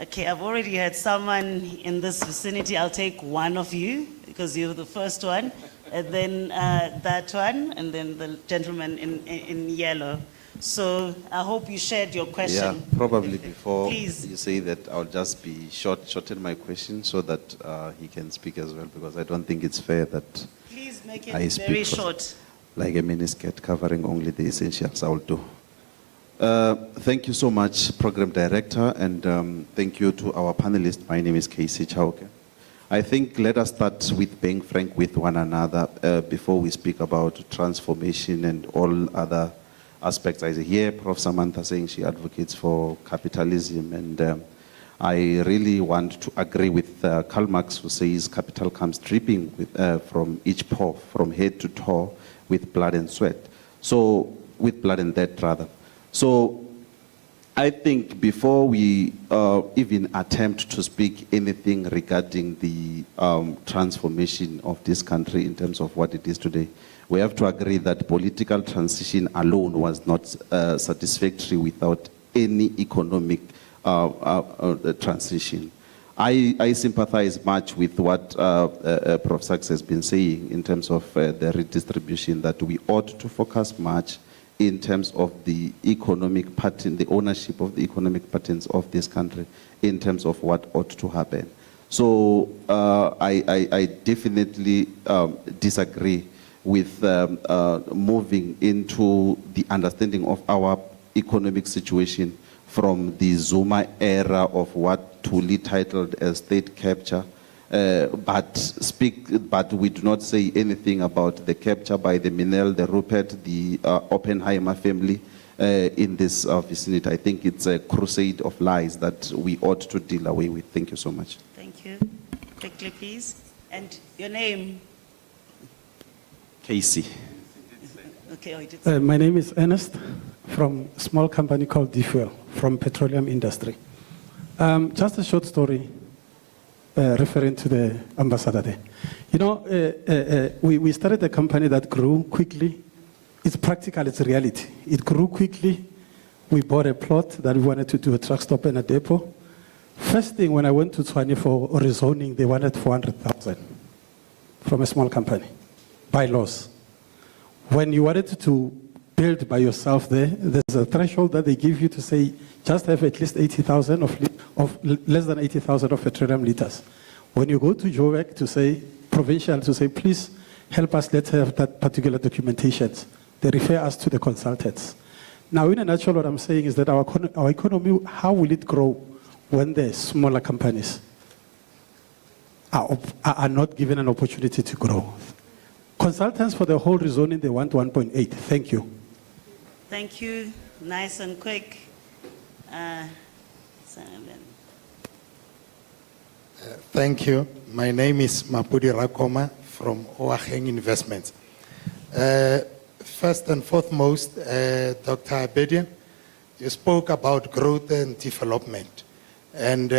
Okay, I've already had someone in this vicinity. I'll take one of you, because you're the first one, and then that one, and then the gentleman in yellow. So I hope you shared your question. Yeah, probably before Please. you say that, I'll just be shorten my question so that he can speak as well, because I don't think it's fair that Please make I it speak very for- short. like a miniskirt covering only the essentials. I will do. Thank you so much, Program Director, and thank you to our panelists. My name is Casey Chauke. I think let us start with being frank with one another before we speak about transformation and all other aspects. I hear Prof. Samantha saying she advocates for capitalism, and I really want to agree with Karl Marx, who says capital comes dripping from each pore, from head to toe, with blood and sweat. So, with blood and death, rather. So, I think before we even attempt to speak anything regarding the transformation of this country in terms of what it is today, we have to agree that political transition alone was not satisfactory without any economic transition. I sympathize much with what Prof. Sachs has been saying in terms of the redistribution, that we ought to focus much in terms of the economic pattern, the ownership of the economic patterns of this country, in terms of what ought to happen. So I definitely disagree with moving into the understanding of our economic situation from the Zuma era of what Thuli titled as state capture, but we do not say anything about the capture by the Minel, the Rupert, the Oppenheimer family in this vicinity. I think it's a crusade of lies that we ought to deal away with. Thank you so much. Thank you. Quickly, please. And your name? Casey. Okay, oh, you did say. My name is Ernest from a small company called Defuel from petroleum industry. Just a short story referring to the ambassador there. You know, we started a company that grew quickly. It's practical, it's reality. It grew quickly. We bought a plot that we wanted to do a truck stop and a depot. First thing, when I went to Tshwane for rezoning, they wanted 400,000 from a small company, by laws. When you wanted to build by yourself there's a threshold that they give you to say, just have at least 80,000 of less than 80,000 of petroleum liters. When you go to Joburg to say, provincial, to say, please help us, let's have that particular documentation, they refer us to the consultants. Now, in a nutshell, what I'm saying is that our economy, how will it grow when the smaller companies are not given an opportunity to grow? Consultants for the whole rezoning, they want 1.8. Thank you. Thank you. Nice and quick. Simon. Thank you. My name is Mapudi Rakoma from Oaheng Investments. First and foremost, Dr. Abedian, you spoke about growth and development. And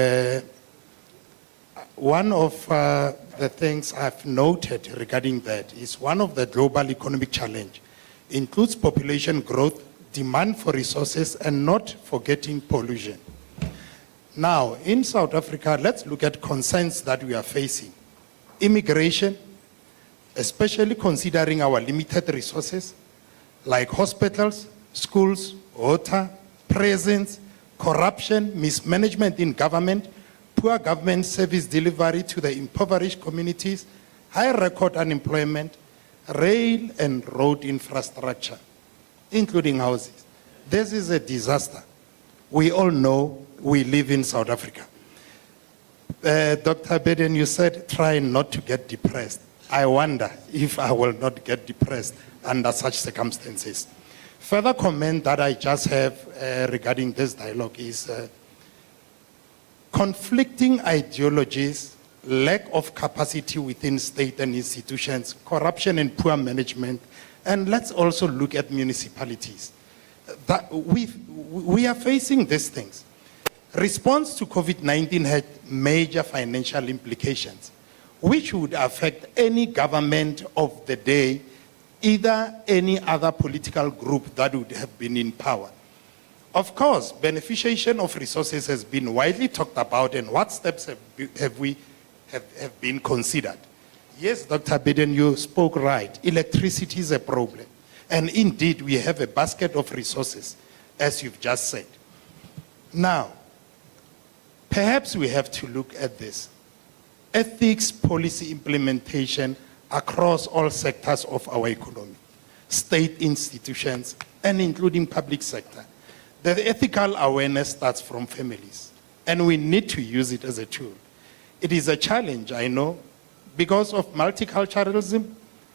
one of the things I've noted regarding that is one of the global economic challenge includes population growth, demand for resources, and not forgetting pollution. Now, in South Africa, let's look at concerns that we are facing. Immigration, especially considering our limited resources like hospitals, schools, water, prisons, corruption, mismanagement in government, poor government service delivery to the impoverished communities, high record unemployment, rail and road infrastructure, including houses. This is a disaster. We all know we live in South Africa. Dr. Beden, you said try not to get depressed. I wonder if I will not get depressed under such circumstances. Further comment that I just have regarding this dialogue is conflicting ideologies, lack of capacity within state and institutions, corruption and poor management, and let's also look at municipalities. That we are facing these things. Response to COVID-19 had major financial implications, which would affect any government of the day, either any other political group that would have been in power. Of course, beneficiation of resources has been widely talked about, and what steps have been considered. Yes, Dr. Biden, you spoke right. Electricity is a problem. And indeed, we have a basket of resources, as you've just said. Now, perhaps we have to look at this. Ethics policy implementation across all sectors of our economy, state institutions, and including public sector. The ethical awareness starts from families, and we need to use it as a tool. It is a challenge, I know, because of multiculturalism,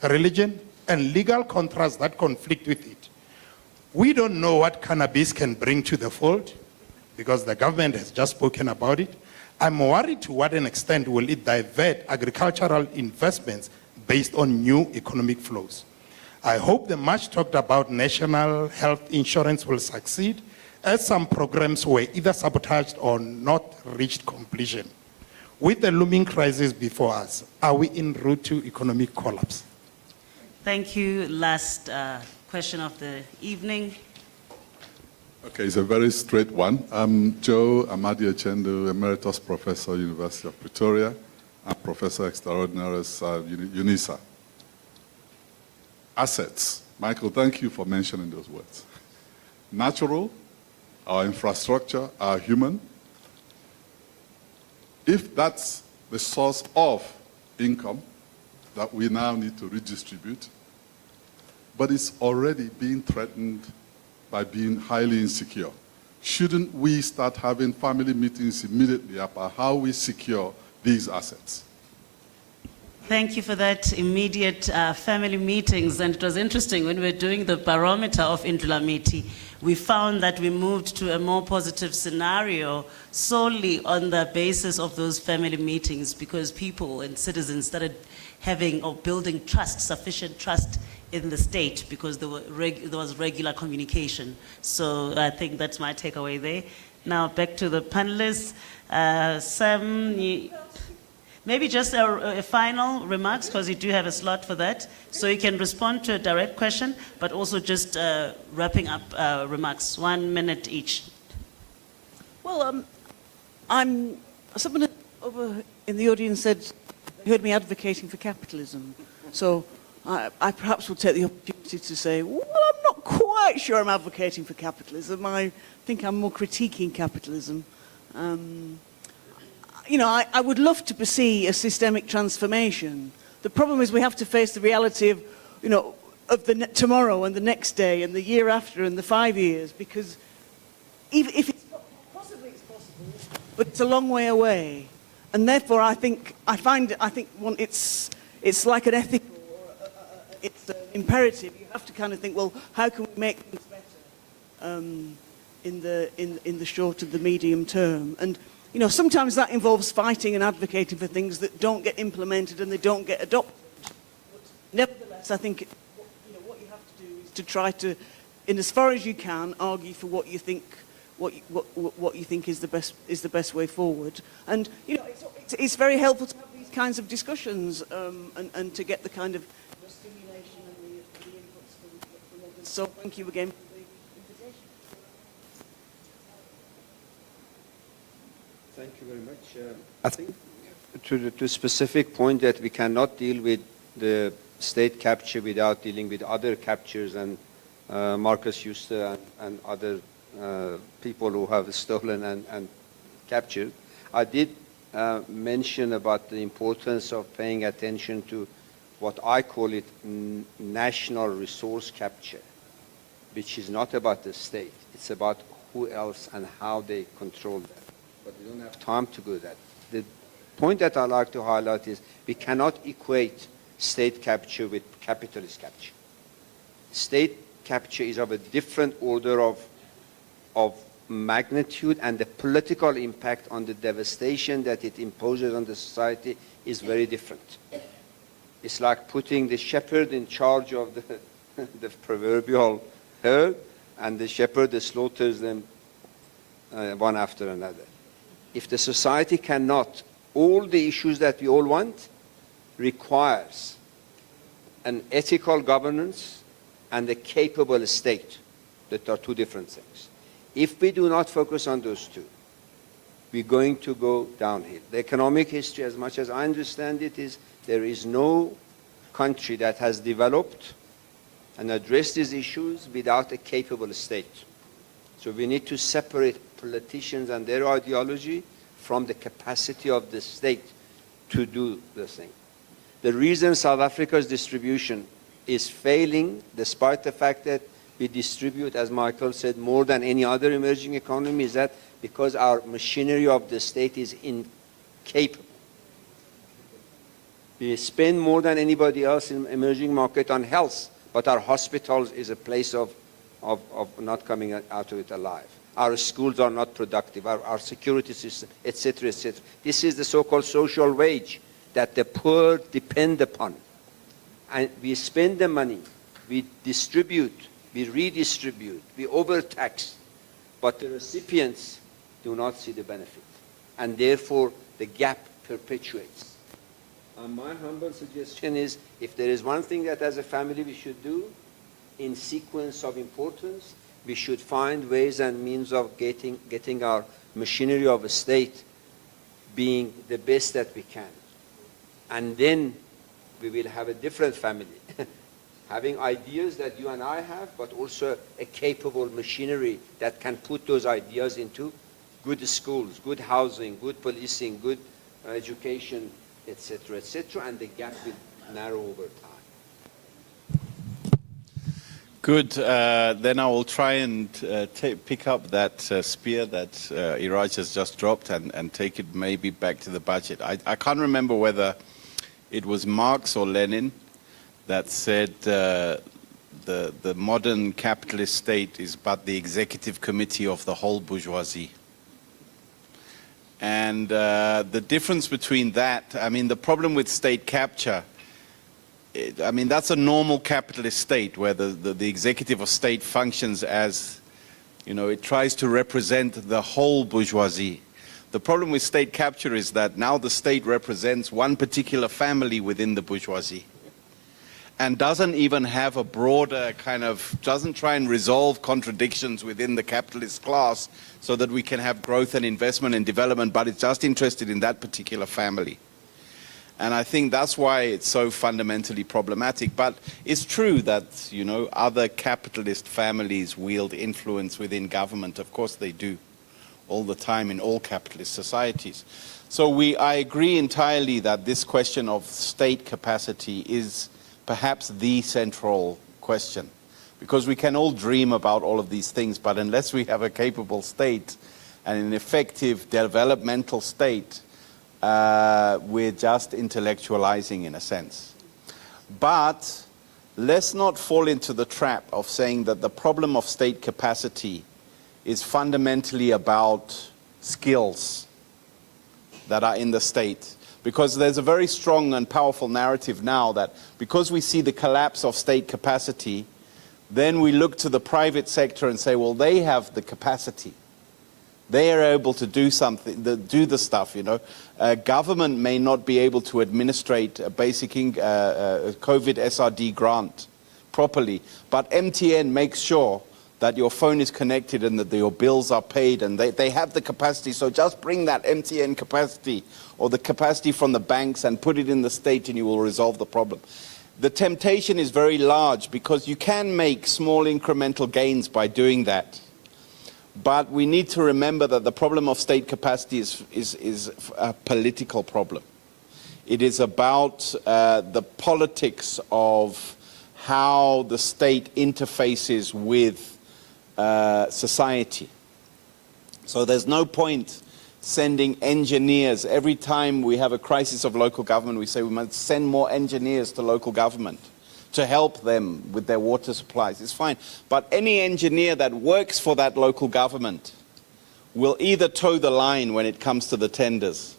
religion, and legal contrasts that conflict with it. We don't know what cannabis can bring to the fold, because the government has just spoken about it. I'm worried to what an extent will it divert agricultural investments based on new economic flows. I hope the much talked about national health insurance will succeed, as some programs were either sabotaged or not reached completion. With the looming crisis before us, are we en route to economic collapse? Thank you. Last question of the evening. Okay, it's a very straight one. I'm Joe Amadi Ochendu, Emeritus Professor, University of Pretoria, and Professor Extraordinaris at Unisa. Assets. Michael, thank you for mentioning those words. Natural, our infrastructure, our human. If that's the source of income that we now need to redistribute, but it's already being threatened by being highly insecure, shouldn't we start having family meetings immediately about how we secure these assets? Thank you for that immediate family meetings. And it was interesting when we were doing the barometer of Indulamiti, we found that we moved to a more positive scenario solely on the basis of those family meetings, because people and citizens started having or building trust, sufficient trust in the state, because there was regular communication. So I think that's my takeaway there. Now back to the panelists. Sam, maybe just a final remarks, because you do have a slot for that. So you can respond to a direct question, but also just wrapping up remarks, 1 minute each. Well, someone over in the audience said, heard me advocating for capitalism. So I perhaps will take the opportunity to say, well, I'm not quite sure I'm advocating for capitalism. I think I'm more critiquing capitalism. You know, I would love to see a systemic transformation. The problem is we have to face the reality of, you know, of the tomorrow and the next day and the year after and the 5 years, because even if it's possibly it's possible, but it's a long way away. And therefore, I think it's like an ethical, it's an imperative. You have to kind of think, well, how can we make things better in the short and the medium term? And you know, sometimes that involves fighting and advocating for things that don't get implemented and they don't get adopted. But nevertheless, I think what you have to do is to try to, in as far as you can, argue for what you think is the best way forward. And you know, it's very helpful to have these kinds of discussions and to get the kind of stimulation and the inputs from others. So thank you again. Thank you very much. I think to the specific point that we cannot deal with the state capture without dealing with other captures and Marcus Huster and other people who have stolen and captured. I did mention about the importance of paying attention to what I call it national resource capture, which is not about the state. It's about who else and how they control that. But we don't have time to go that. The point that I like to highlight is we cannot equate state capture with capitalist capture. State capture is of a different order of magnitude, and the political impact on the devastation that it imposes on the society is very different. It's like putting the shepherd in charge of the proverbial herd, and the shepherd slaughters them one after another. If the society cannot, all the issues that we all want requires an ethical governance and a capable state. That are two different things. If we do not focus on those two, we're going to go downhill. The economic history, as much as I understand it, is there is no country that has developed and addressed these issues without a capable state. So we need to separate politicians and their ideology from the capacity of the state to do the thing. The reason South Africa's distribution is failing, despite the fact that we distribute, as Michael said, more than any other emerging economy, is that because our machinery of the state is incapable. We spend more than anybody else in emerging market on health, but our hospitals is a place of not coming out of it alive. Our schools are not productive, our security system, etc., etc. This is the so-called social wage that the poor depend upon. And we spend the money, we distribute, we redistribute, we overtax, but the recipients do not see the benefit. And therefore, the gap perpetuates. And my humble suggestion is, if there is one thing that as a family we should do, in sequence of importance, we should find ways and means of getting our machinery of a state being the best that we can. And then we will have a different family. Having ideas that you and I have, but also a capable machinery that can put those ideas into good schools, good housing, good policing, good education, etc., etc., and the gap will narrow over time. Good. Then I will try and pick up that spear that Iraj has just dropped and take it maybe back to the budget. I can't remember whether it was Marx or Lenin that said the modern capitalist state is but the executive committee of the whole bourgeoisie. And the difference between that, I mean, the problem with state capture, I mean, that's a normal capitalist state where the executive of state functions as, you know, it tries to represent the whole bourgeoisie. The problem with state capture is that now the state represents one particular family within the bourgeoisie and doesn't even have a broader kind of, doesn't try and resolve contradictions within the capitalist class so that we can have growth and investment and development, but it's just interested in that particular family. And I think that's why it's so fundamentally problematic. But it's true that, you know, other capitalist families wield influence within government. Of course they do, all the time in all capitalist societies. So I agree entirely that this question of state capacity is perhaps the central question. Because we can all dream about all of these things, but unless we have a capable state and an effective developmental state, we're just intellectualizing in a sense. But let's not fall into the trap of saying that the problem of state capacity is fundamentally about skills that are in the state. Because there's a very strong and powerful narrative now that because we see the collapse of state capacity, then we look to the private sector and say, well, they have the capacity. They are able to do something, do the stuff, you know. Government may not be able to administrate a basic COVID SRD grant properly, but MTN makes sure that your phone is connected and that your bills are paid, and they have the capacity. So just bring that MTN capacity or the capacity from the banks and put it in the state and you will resolve the problem. the temptation is very large because you can make small incremental gains by doing that. But we need to remember that the problem of state capacity is a political problem. It is about the politics of how the state interfaces with society. So there's no point sending engineers. Every time we have a crisis of local government, we say we must send more engineers to local government to help them with their water supplies. It's fine. But any engineer that works for that local government will either toe the line when it comes to the tenders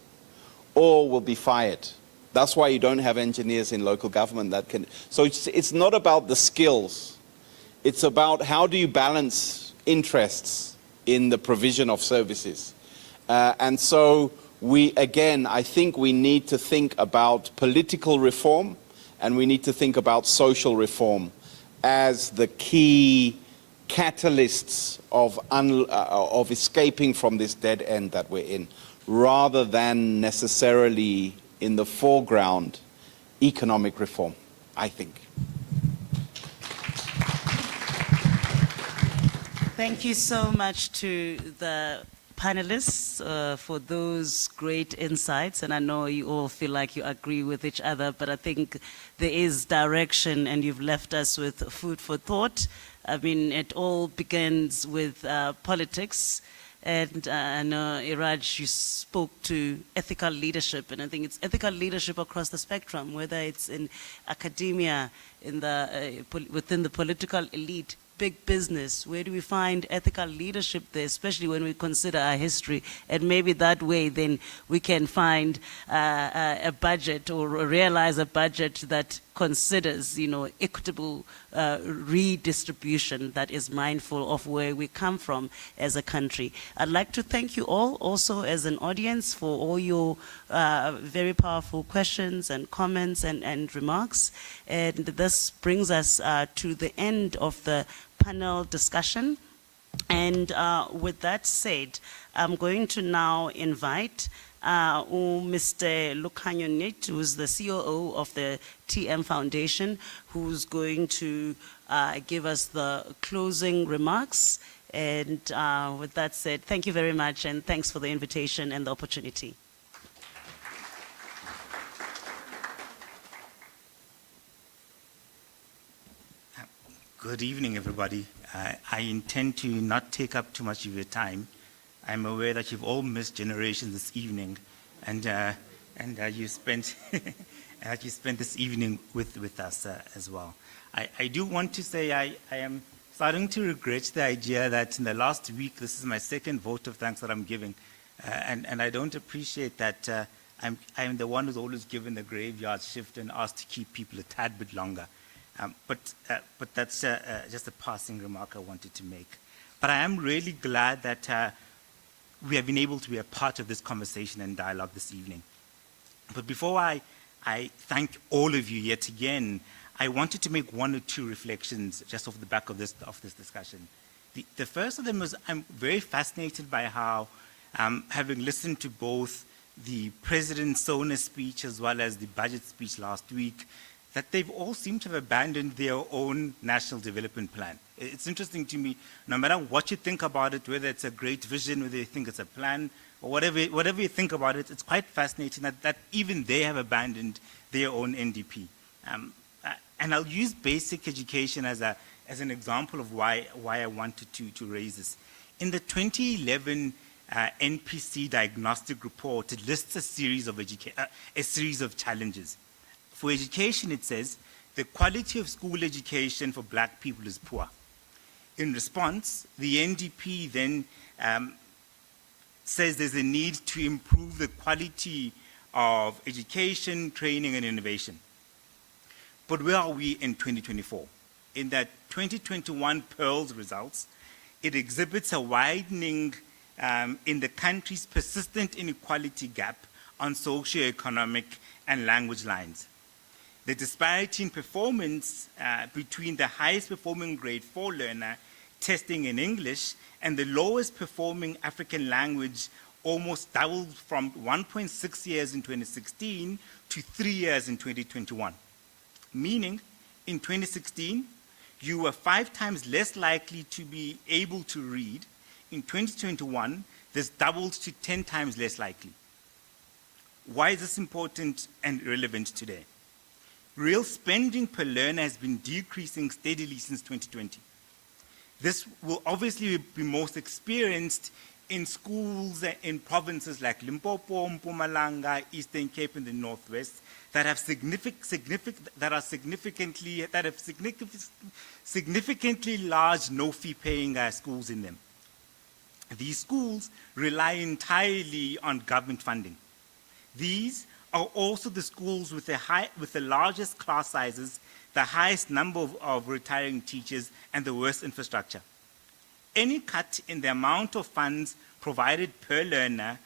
or will be fired. That's why you don't have engineers in local government that can. So it's not about the skills. It's about how do you balance interests in the provision of services. And so I think we need to think about political reform and we need to think about social reform as the key catalysts of escaping from this dead end that we're in, rather than necessarily in the foreground economic reform, I think. Thank you so much to the panelists for those great insights, and I know you all feel like you agree with each other, but I think there is direction and you've left us with food for thought. I mean, it all begins with politics, and I know, Iraj, you spoke to ethical leadership, and I think it's ethical leadership across the spectrum, whether it's in academia, within the political elite, big business. Where do we find ethical leadership there, especially when we consider our history? And maybe that way then we can find a budget or realize a budget that considers, equitable redistribution that is mindful of where we come from as a country. I'd like to thank you all also as an audience for all your very powerful questions and comments and remarks. And this brings us to the end of the panel discussion. And with that said, I'm going to now invite Mr. Lukhanyo Nit, who's the COO of the TM Foundation, who's going to give us the closing remarks. And with that said, thank you very much, and thanks for the invitation and the opportunity. Good evening, everybody. I intend to not take up too much of your time. I'm aware that you've all missed generations this evening, and you spent this evening with us as well. I do want to say I am starting to regret the idea that in the last week this is my second vote of thanks that I'm giving, and I don't appreciate that I'm the one who's always given the graveyard shift and asked to keep people a tad bit longer. But that's just a passing remark I wanted to make. But I am really glad that we have been able to be a part of this conversation and dialogue this evening. But before I thank all of you yet again, I wanted to make one or two reflections just off the back of this discussion. The first of them is I'm very fascinated by how, having listened to both the President Sona's speech as well as the budget speech last week, that they've all seemed to have abandoned their own national development plan. It's interesting to me, no matter what you think about it, whether it's a great vision, whether you think it's a plan, or whatever you think about it, it's quite fascinating that even they have abandoned their own NDP. And I'll use basic education as an example of why I wanted to raise this. In the 2011 NPC diagnostic report, it lists a series of challenges. For education, it says, the quality of school education for black people is poor. In response, the NDP then says there's a need to improve the quality of education, training, and innovation. But where are we in 2024? In that 2021 Pearls results, it exhibits a widening in the country's persistent inequality gap on socioeconomic and language lines. The disparity in performance between the highest performing grade 4 learner testing in English and the lowest performing African language almost doubled from 1.6 years in 2016 to 3 years in 2021. meaning in 2016, you were 5 times less likely to be able to read. In 2021, this doubled to 10 times less likely. Why is this important and relevant today? Real spending per learner has been decreasing steadily since 2020. This will obviously be most experienced in schools in provinces like Limpopo, Mpumalanga, Eastern Cape, and the Northwest that have significantly large no-fee paying schools in them. These schools rely entirely on government funding. These are also the schools with the largest class sizes, the highest number of retiring teachers, and the worst infrastructure. Any cut in the amount of funds provided per learner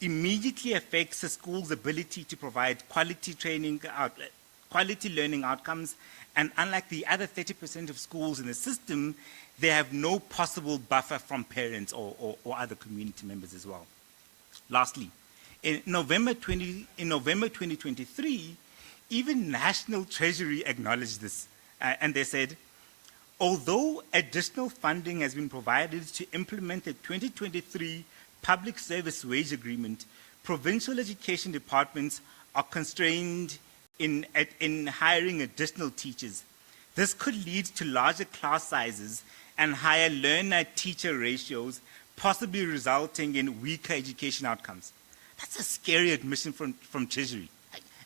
immediately affects the school's ability to provide quality learning outcomes, and unlike the other 30% of schools in the system, they have no possible buffer from parents or other community members as well. Lastly, in November 2023, even National Treasury acknowledged this, and they said, although additional funding has been provided to implement the 2023 Public Service Wage Agreement, provincial education departments are constrained in hiring additional teachers. This could lead to larger class sizes and higher learner-teacher ratios, possibly resulting in weaker education outcomes. That's a scary admission from Treasury,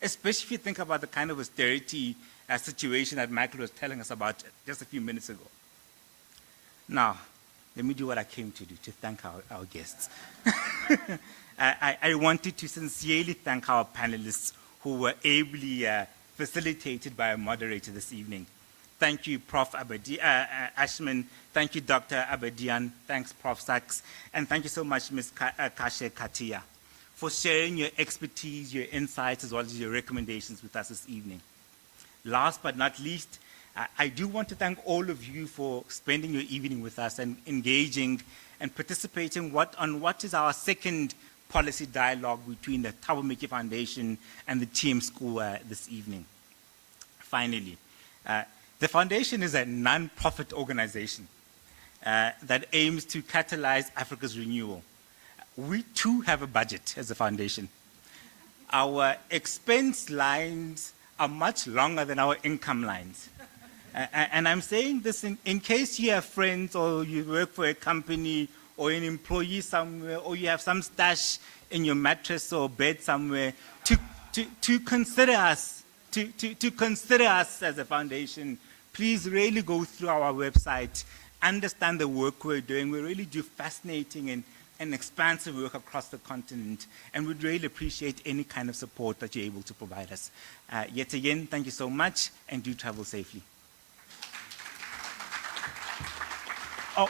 especially if you think about the kind of austerity situation that Michael was telling us about just a few minutes ago. Now, let me do what I came to do, to thank our guests. I wanted to sincerely thank our panelists who were ably facilitated by a moderator this evening. Thank you, Prof. Ashman. Thank you, Dr. Abedian. Thanks, Prof. Sachs. And thank you so much, Ms. Kashe Katia, for sharing your expertise, your insights, as well as your recommendations with us this evening. Last but not least, I do want to thank all of you for spending your evening with us and engaging and participating on what is our second policy dialogue between the Thabo Mbeki Foundation and the TM School this evening. Finally, the foundation is a non-profit organization that aims to catalyze Africa's renewal. We too have a budget as a foundation. Our expense lines are much longer than our income lines. And I'm saying this in case you have friends or you work for a company or an employee somewhere or you have some stash in your mattress or bed somewhere, to consider us, to consider us as a foundation. Please really go through our website, understand the work we're doing. We really do fascinating and expansive work across the continent, and we'd really appreciate any kind of support that you're able to provide us. Yet again, thank you so much, and do travel safely. Oh,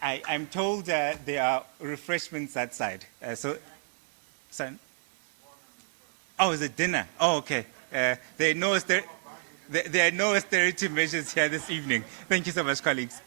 I'm told there are refreshments outside. Son? Oh, is it dinner? Oh, okay. There are no austerity measures here this evening. Thank you so much, colleagues.